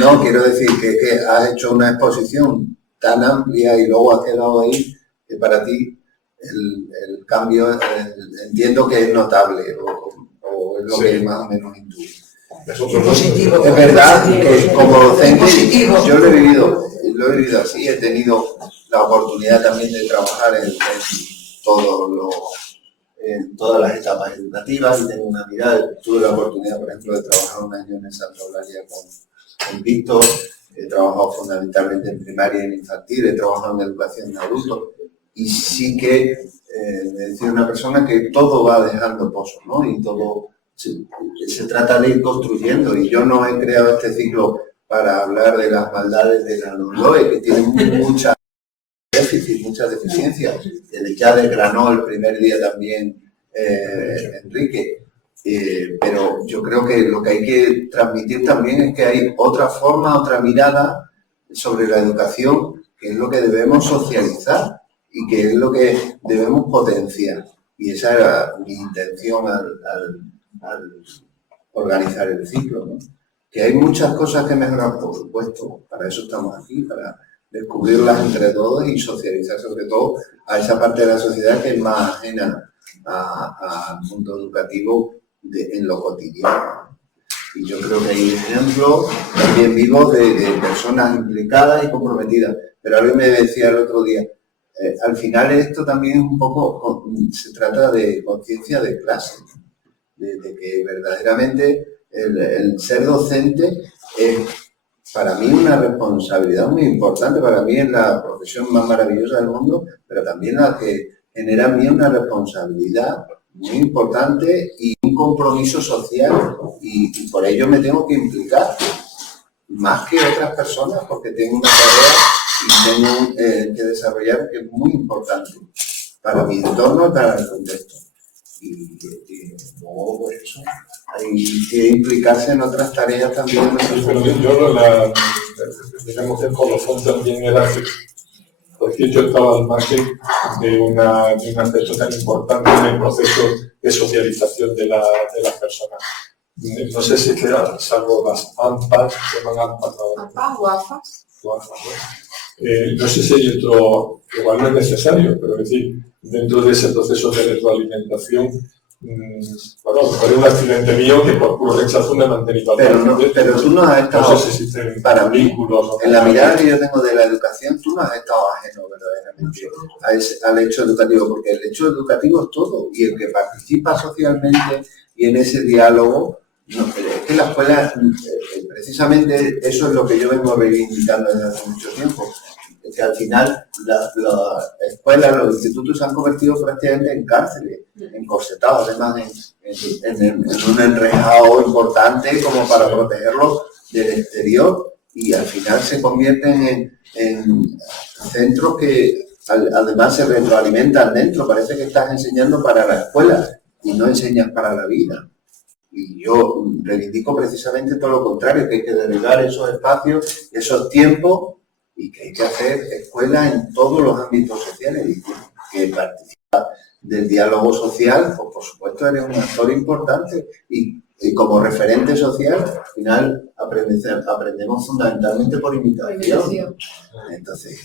No, quiero decir que has hecho una exposición tan amplia y luego has quedado ahí, que para ti el cambio entiendo que es notable o es lo que más o menos intuye. Positivo. Es verdad que como docente yo lo he vivido así, he tenido la oportunidad también de trabajar en todas las etapas educativas y tengo una mirada, tuve la oportunidad, por ejemplo, de trabajar un año en Santa Eulalia con Víctor, he trabajado fundamentalmente en primaria y en infantil, he trabajado en educación de adultos y sí que me decía una persona que todo va dejando pozos, ¿no? Y todo se trata de ir construyendo y yo no he creado este ciclo para hablar de las maldades de la LOE, que tienen muchas déficits, muchas deficiencias. Ya desgranó el primer día también Enrique. Pero yo creo que lo que hay que transmitir también es que hay otra forma, otra mirada sobre la educación, que es lo que debemos socializar y que es lo que debemos potenciar. Y esa era mi intención al organizar el ciclo, ¿no? Que hay muchas cosas que mejorar, por supuesto, para eso estamos aquí, para descubrirlas entre todos y socializar sobre todo a esa parte de la sociedad que es más ajena al mundo educativo en lo cotidiano. Y yo creo que hay ejemplos también vivos de personas implicadas y comprometidas. Pero alguien me decía el otro día, al final esto también es un poco, se trata de conciencia de clase, de que verdaderamente el ser docente es para mí una responsabilidad muy importante. Para mí es la profesión más maravillosa del mundo, pero también la que genera en mí una responsabilidad muy importante y un compromiso social y por ello me tengo que implicar más que otras personas porque tengo una tarea y tengo que desarrollar que es muy importante para mi entorno y para el contexto. Y luego, pues eso, hay que implicarse en otras tareas también. Sí, pero digamos que el colofón también era porque yo estaba al margen de un aspecto tan importante en el proceso de socialización de las personas. No sé si queda, salvo las AMPAs, se llaman AMPAs ahora. ¿AMPAs o AFAS? O AFAS, ¿no? No sé si hay otro, igual no es necesario, pero es decir, dentro de ese proceso de retroalimentación, bueno, fue un accidente mío que por puro rechazo me he mantenido. Pero tú no has estado, no sé si existen para mí, vínculos. En la mirada que yo tengo de la educación, tú no has estado ajeno verdaderamente al hecho educativo, porque el hecho educativo es todo, y el que participa socialmente y en ese diálogo, no, es que la escuela, precisamente eso es lo que yo vengo reivindicando desde hace mucho tiempo. Que al final las escuelas, los institutos se han convertido prácticamente en cárceles, encorsetados, además en un enrejado importante como para protegerlos del exterior y al final se convierten en centros que además se retroalimentan dentro. Parece que estás enseñando para la escuela y no enseñas para la vida. Y yo reivindico precisamente todo lo contrario, que hay que delegar esos espacios, esos tiempos y que hay que hacer escuela en todos los ámbitos sociales y que participa del diálogo social, pues por supuesto eres un actor importante y como referente social, al final aprendemos fundamentalmente por imitación. Entonces,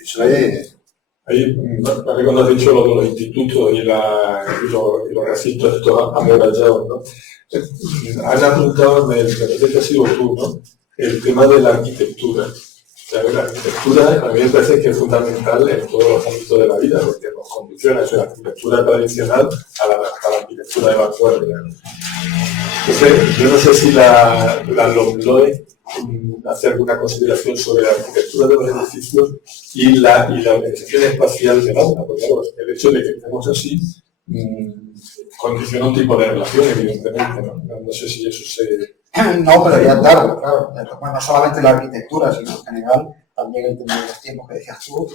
eso es... Ahí, cuando has dicho lo de los institutos y los recintos estos amurallados, ¿no? Han apuntado, me parece que ha sido tú, ¿no? El tema de la arquitectura. La arquitectura a mí me parece que es fundamental en todos los ámbitos de la vida, porque nos condiciona eso, la arquitectura tradicional a la arquitectura de vanguardia. Entonces, yo no sé si la LOMLOE hace alguna consideración sobre la arquitectura de los edificios y la organización espacial del aula, porque claro, el hecho de que estemos así condiciona un tipo de relación, evidentemente, ¿no? No sé si eso se... No, pero ya tarde, claro. Bueno, no solamente la arquitectura, sino en general también el tema de los tiempos que decías tú,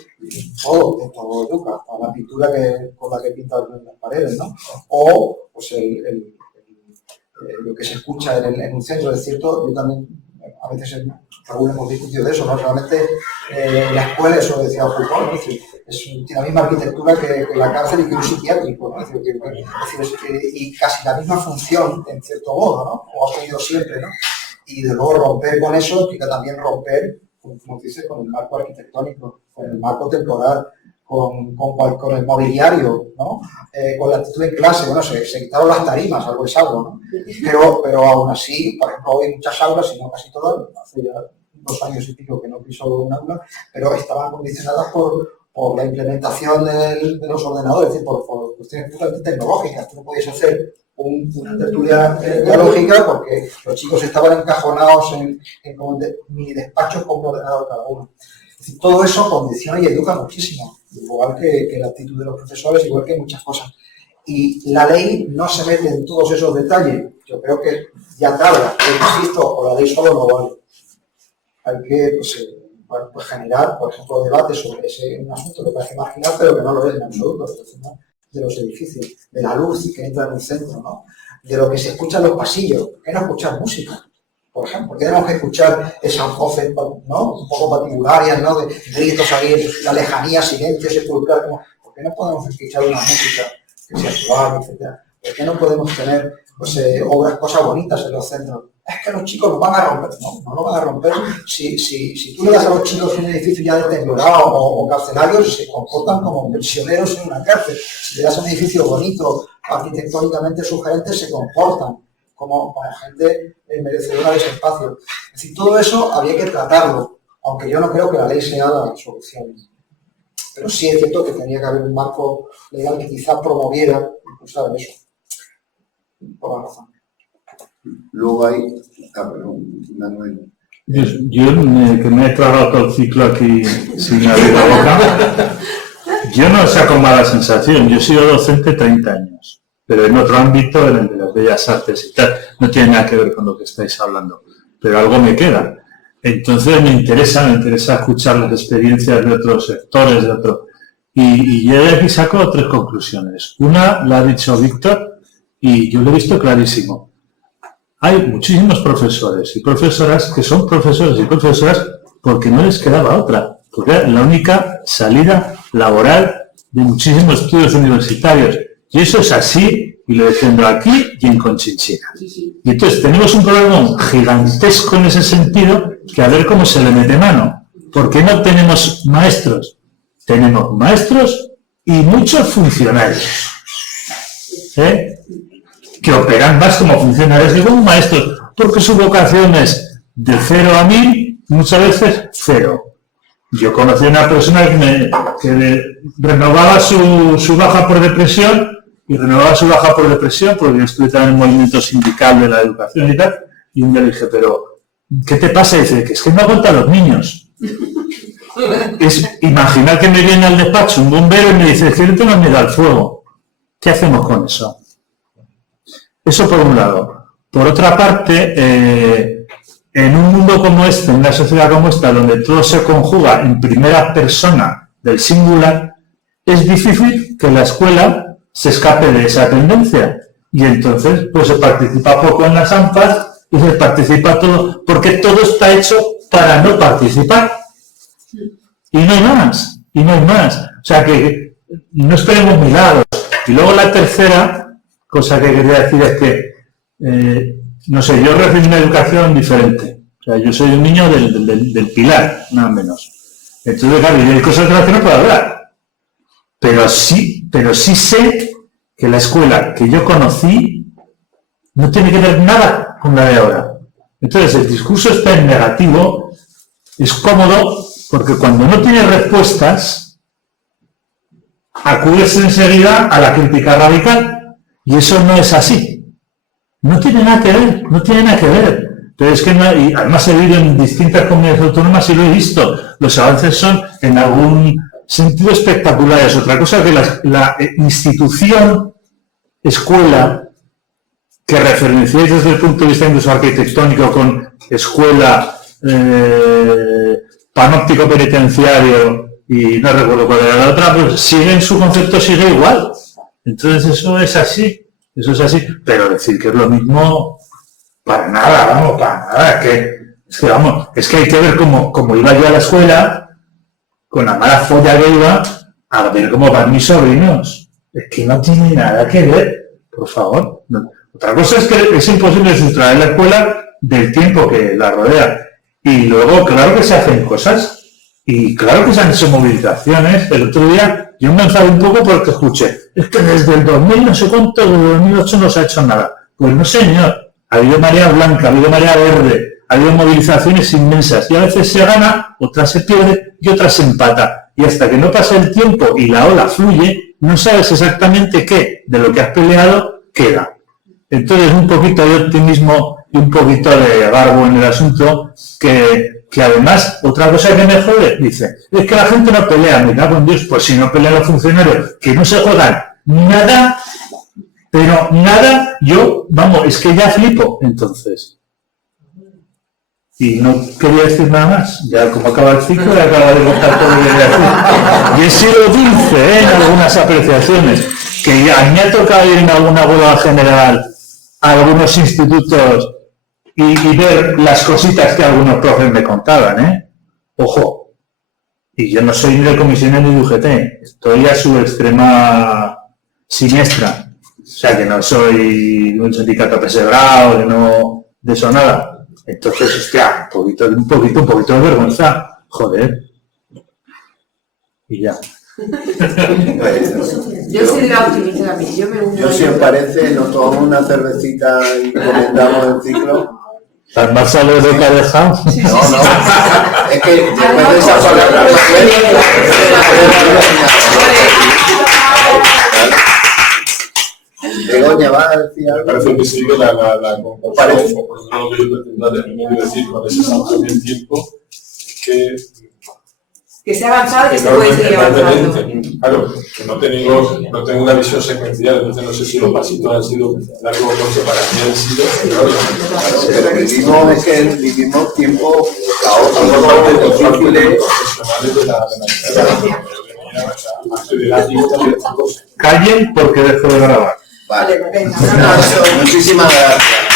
todo educa, hasta la pintura con la que pintan las paredes, ¿no? O pues lo que se escucha en un centro, es cierto, yo también, a veces Raúl hemos discutido de eso, ¿no? Realmente la escuela, eso lo decía Foucault, ¿no? Tiene la misma arquitectura que la cárcel y que un psiquiátrico, ¿no? Y casi la misma función, en cierto modo, ¿no? O ha tenido siempre, ¿no? Y de luego romper con eso implica también romper, como dices, con el marco arquitectónico, con el marco temporal, con el mobiliario, ¿no? Con la actitud en clase. Bueno, se quitaron las tarimas, algo es algo, ¿no? Pero aún así, por ejemplo, hoy muchas aulas, si no casi todas, hace ya 2 años y pico que no piso un aula, pero estaban condicionadas por la implementación de los ordenadores, es decir, por cuestiones puramente tecnológicas. Tú no podías hacer una tertulia dialógica porque los chicos estaban encajonados en mini despachos con un ordenador cada uno. Es decir, todo eso condiciona y educa muchísimo, igual que la actitud de los profesores, igual que muchas cosas. Y la ley no se mete en todos esos detalles. Yo creo que ya tarda, insisto, o la ley solo no vale. Hay que pues generar, por ejemplo, debates sobre un asunto que parece marginal, pero que no lo es en absoluto, de los edificios, de la luz que entra en el centro, ¿no? De lo que se escucha en los pasillos. ¿Por qué no escuchar música? Por ejemplo, ¿por qué tenemos que escuchar esas voces, ¿no? Un poco patibularias, ¿no? De gritos ahí, la lejanía, silencio, sepulcral. ¿Por qué no podemos escuchar una música que sea suave, etcétera? ¿Por qué no podemos tener obras, cosas bonitas en los centros? Es que los chicos lo van a romper. No lo van a romper. Si tú le das a los chicos un edificio ya deteriorado o carcelario, se comportan como prisioneros en una cárcel. Si le das un edificio bonito, arquitectónicamente sugerente, se comportan como gente merecedora de ese espacio. Es decir, todo eso había que tratarlo, aunque yo no creo que la ley sea la solución. Pero sí es cierto que tenía que haber un marco legal que quizá promoviera impulsar eso. Por la razón. Luego hay... Manuel. Yo que me he tragado todo el ciclo aquí sin abrir la boca, yo no saco mala sensación. Yo he sido docente 30 años, pero en otro ámbito, en el de las bellas artes y tal. No tiene nada que ver con lo que estáis hablando, pero algo me queda. Entonces me interesa escuchar las experiencias de otros sectores, de otros. Y yo de aquí saco 3 conclusiones. Una la ha dicho Víctor y yo lo he visto clarísimo. Hay muchísimos profesores y profesoras que son profesores y profesoras porque no les quedaba otra, porque era la única salida laboral de muchísimos estudios universitarios. Y eso es así, y lo defiendo aquí y en Conchinchina. Y entonces tenemos un problema gigantesco en ese sentido, que a ver cómo se le mete mano. ¿Por qué no tenemos maestros? Tenemos maestros y muchos funcionarios, que operan más como funcionarios que como maestros, porque su vocación es de 0 a 1000, muchas veces 0. Yo conocí a una persona que renovaba su baja por depresión, porque yo estuve también en el movimiento sindical de la educación y tal, y un día le dije, pero, ¿qué te pasa? Y dice, que es que no aguanta a los niños. Imaginar que me viene al despacho un bombero y me dice, es que no tengo miedo al fuego. ¿Qué hacemos con eso? Eso por un lado. Por otra parte, en un mundo como este, en una sociedad como esta, donde todo se conjuga en primera persona del singular, es difícil que la escuela se escape de esa tendencia. Y entonces, pues se participa poco en las AMPAs y se participa todo, porque todo está hecho para no participar. Y no hay más. O sea que no esperemos milagros. Y luego la tercera cosa que quería decir es que, no sé, yo recibí una educación diferente. O sea, yo soy un niño del Pilar, nada menos. Entonces, claro, hay cosas de las que no puedo hablar. Pero sí sé que la escuela que yo conocí no tiene que ver nada con la de ahora. Entonces, el discurso está en negativo, es cómodo, porque cuando no tienes respuestas, acudes enseguida a la crítica radical. Y eso no es así. No tiene nada que ver. Pero es que no hay, y además he vivido en distintas comunidades autónomas y lo he visto. Los avances son en algún sentido espectaculares. Otra cosa que la institución escuela, que referenciáis desde el punto de vista incluso arquitectónico con escuela panóptico penitenciario y no recuerdo cuál era la otra, pues siguen su concepto, sigue igual. Entonces eso es así, pero decir que es lo mismo, para nada, vamos, para nada, es que hay que ver cómo iba yo a la escuela, con la mala folla que iba, a ver cómo van mis sobrinos. Es que no tiene nada que ver, por favor. No. Otra cosa es que es imposible sustraer la escuela del tiempo que la rodea. Y luego, claro que se hacen cosas, y claro que se han hecho movilizaciones. El otro día yo me enfadé un poco porque escuché, es que desde el 2000 no sé cuánto, desde el 2008 no se ha hecho nada. Pues no, señor, ha habido marea blanca, ha habido marea verde, ha habido movilizaciones inmensas, y a veces se gana, otras se pierde y otras se empata. Y hasta que no pasa el tiempo y la ola fluye, no sabes exactamente qué de lo que has peleado queda. Entonces, un poquito de optimismo y un poquito de garbo en el asunto, que además, otra cosa que me jode, dice, es que la gente no pelea, me cago en Dios, pues si no pelean los funcionarios, que no se juegan nada, pero nada, yo, vamos, es que ya flipo, entonces. Y no quería decir nada más, ya como acaba el ciclo, ya acaba de contar todo lo que quería decir. Y he sido dulce en algunas apreciaciones, que ya me ha tocado ir en alguna boda general a algunos institutos y ver las cositas que algunos profes me contaban, Ojo, y yo no soy ni de comisionero ni de UGT, estoy a su extrema siniestra, o sea que no soy de un sindicato pesebrado, que no de eso nada. Entonces, hostia, un poquito de vergüenza, joder. Y ya. Yo soy de la optimista también. Yo, si os parece, nos tomamos una cervecita y comentamos el ciclo. ¿Las más sales de que ha dejado? No, es que después de esa palabra... Begoña, ¿vas a decir algo? Parece que sigue la conclusión, o por lo menos lo que yo pretendo decir con ese salto del tiempo, que se ha avanzado y que se puede seguir avanzando. Claro, que no tengo una visión secuencial, entonces no sé si los pasitos han sido largos o cortos, para mí han sido... Claro, vivimos tiempos caóticos, difíciles. Callen porque dejo de grabar. Vale, muchísimas gracias.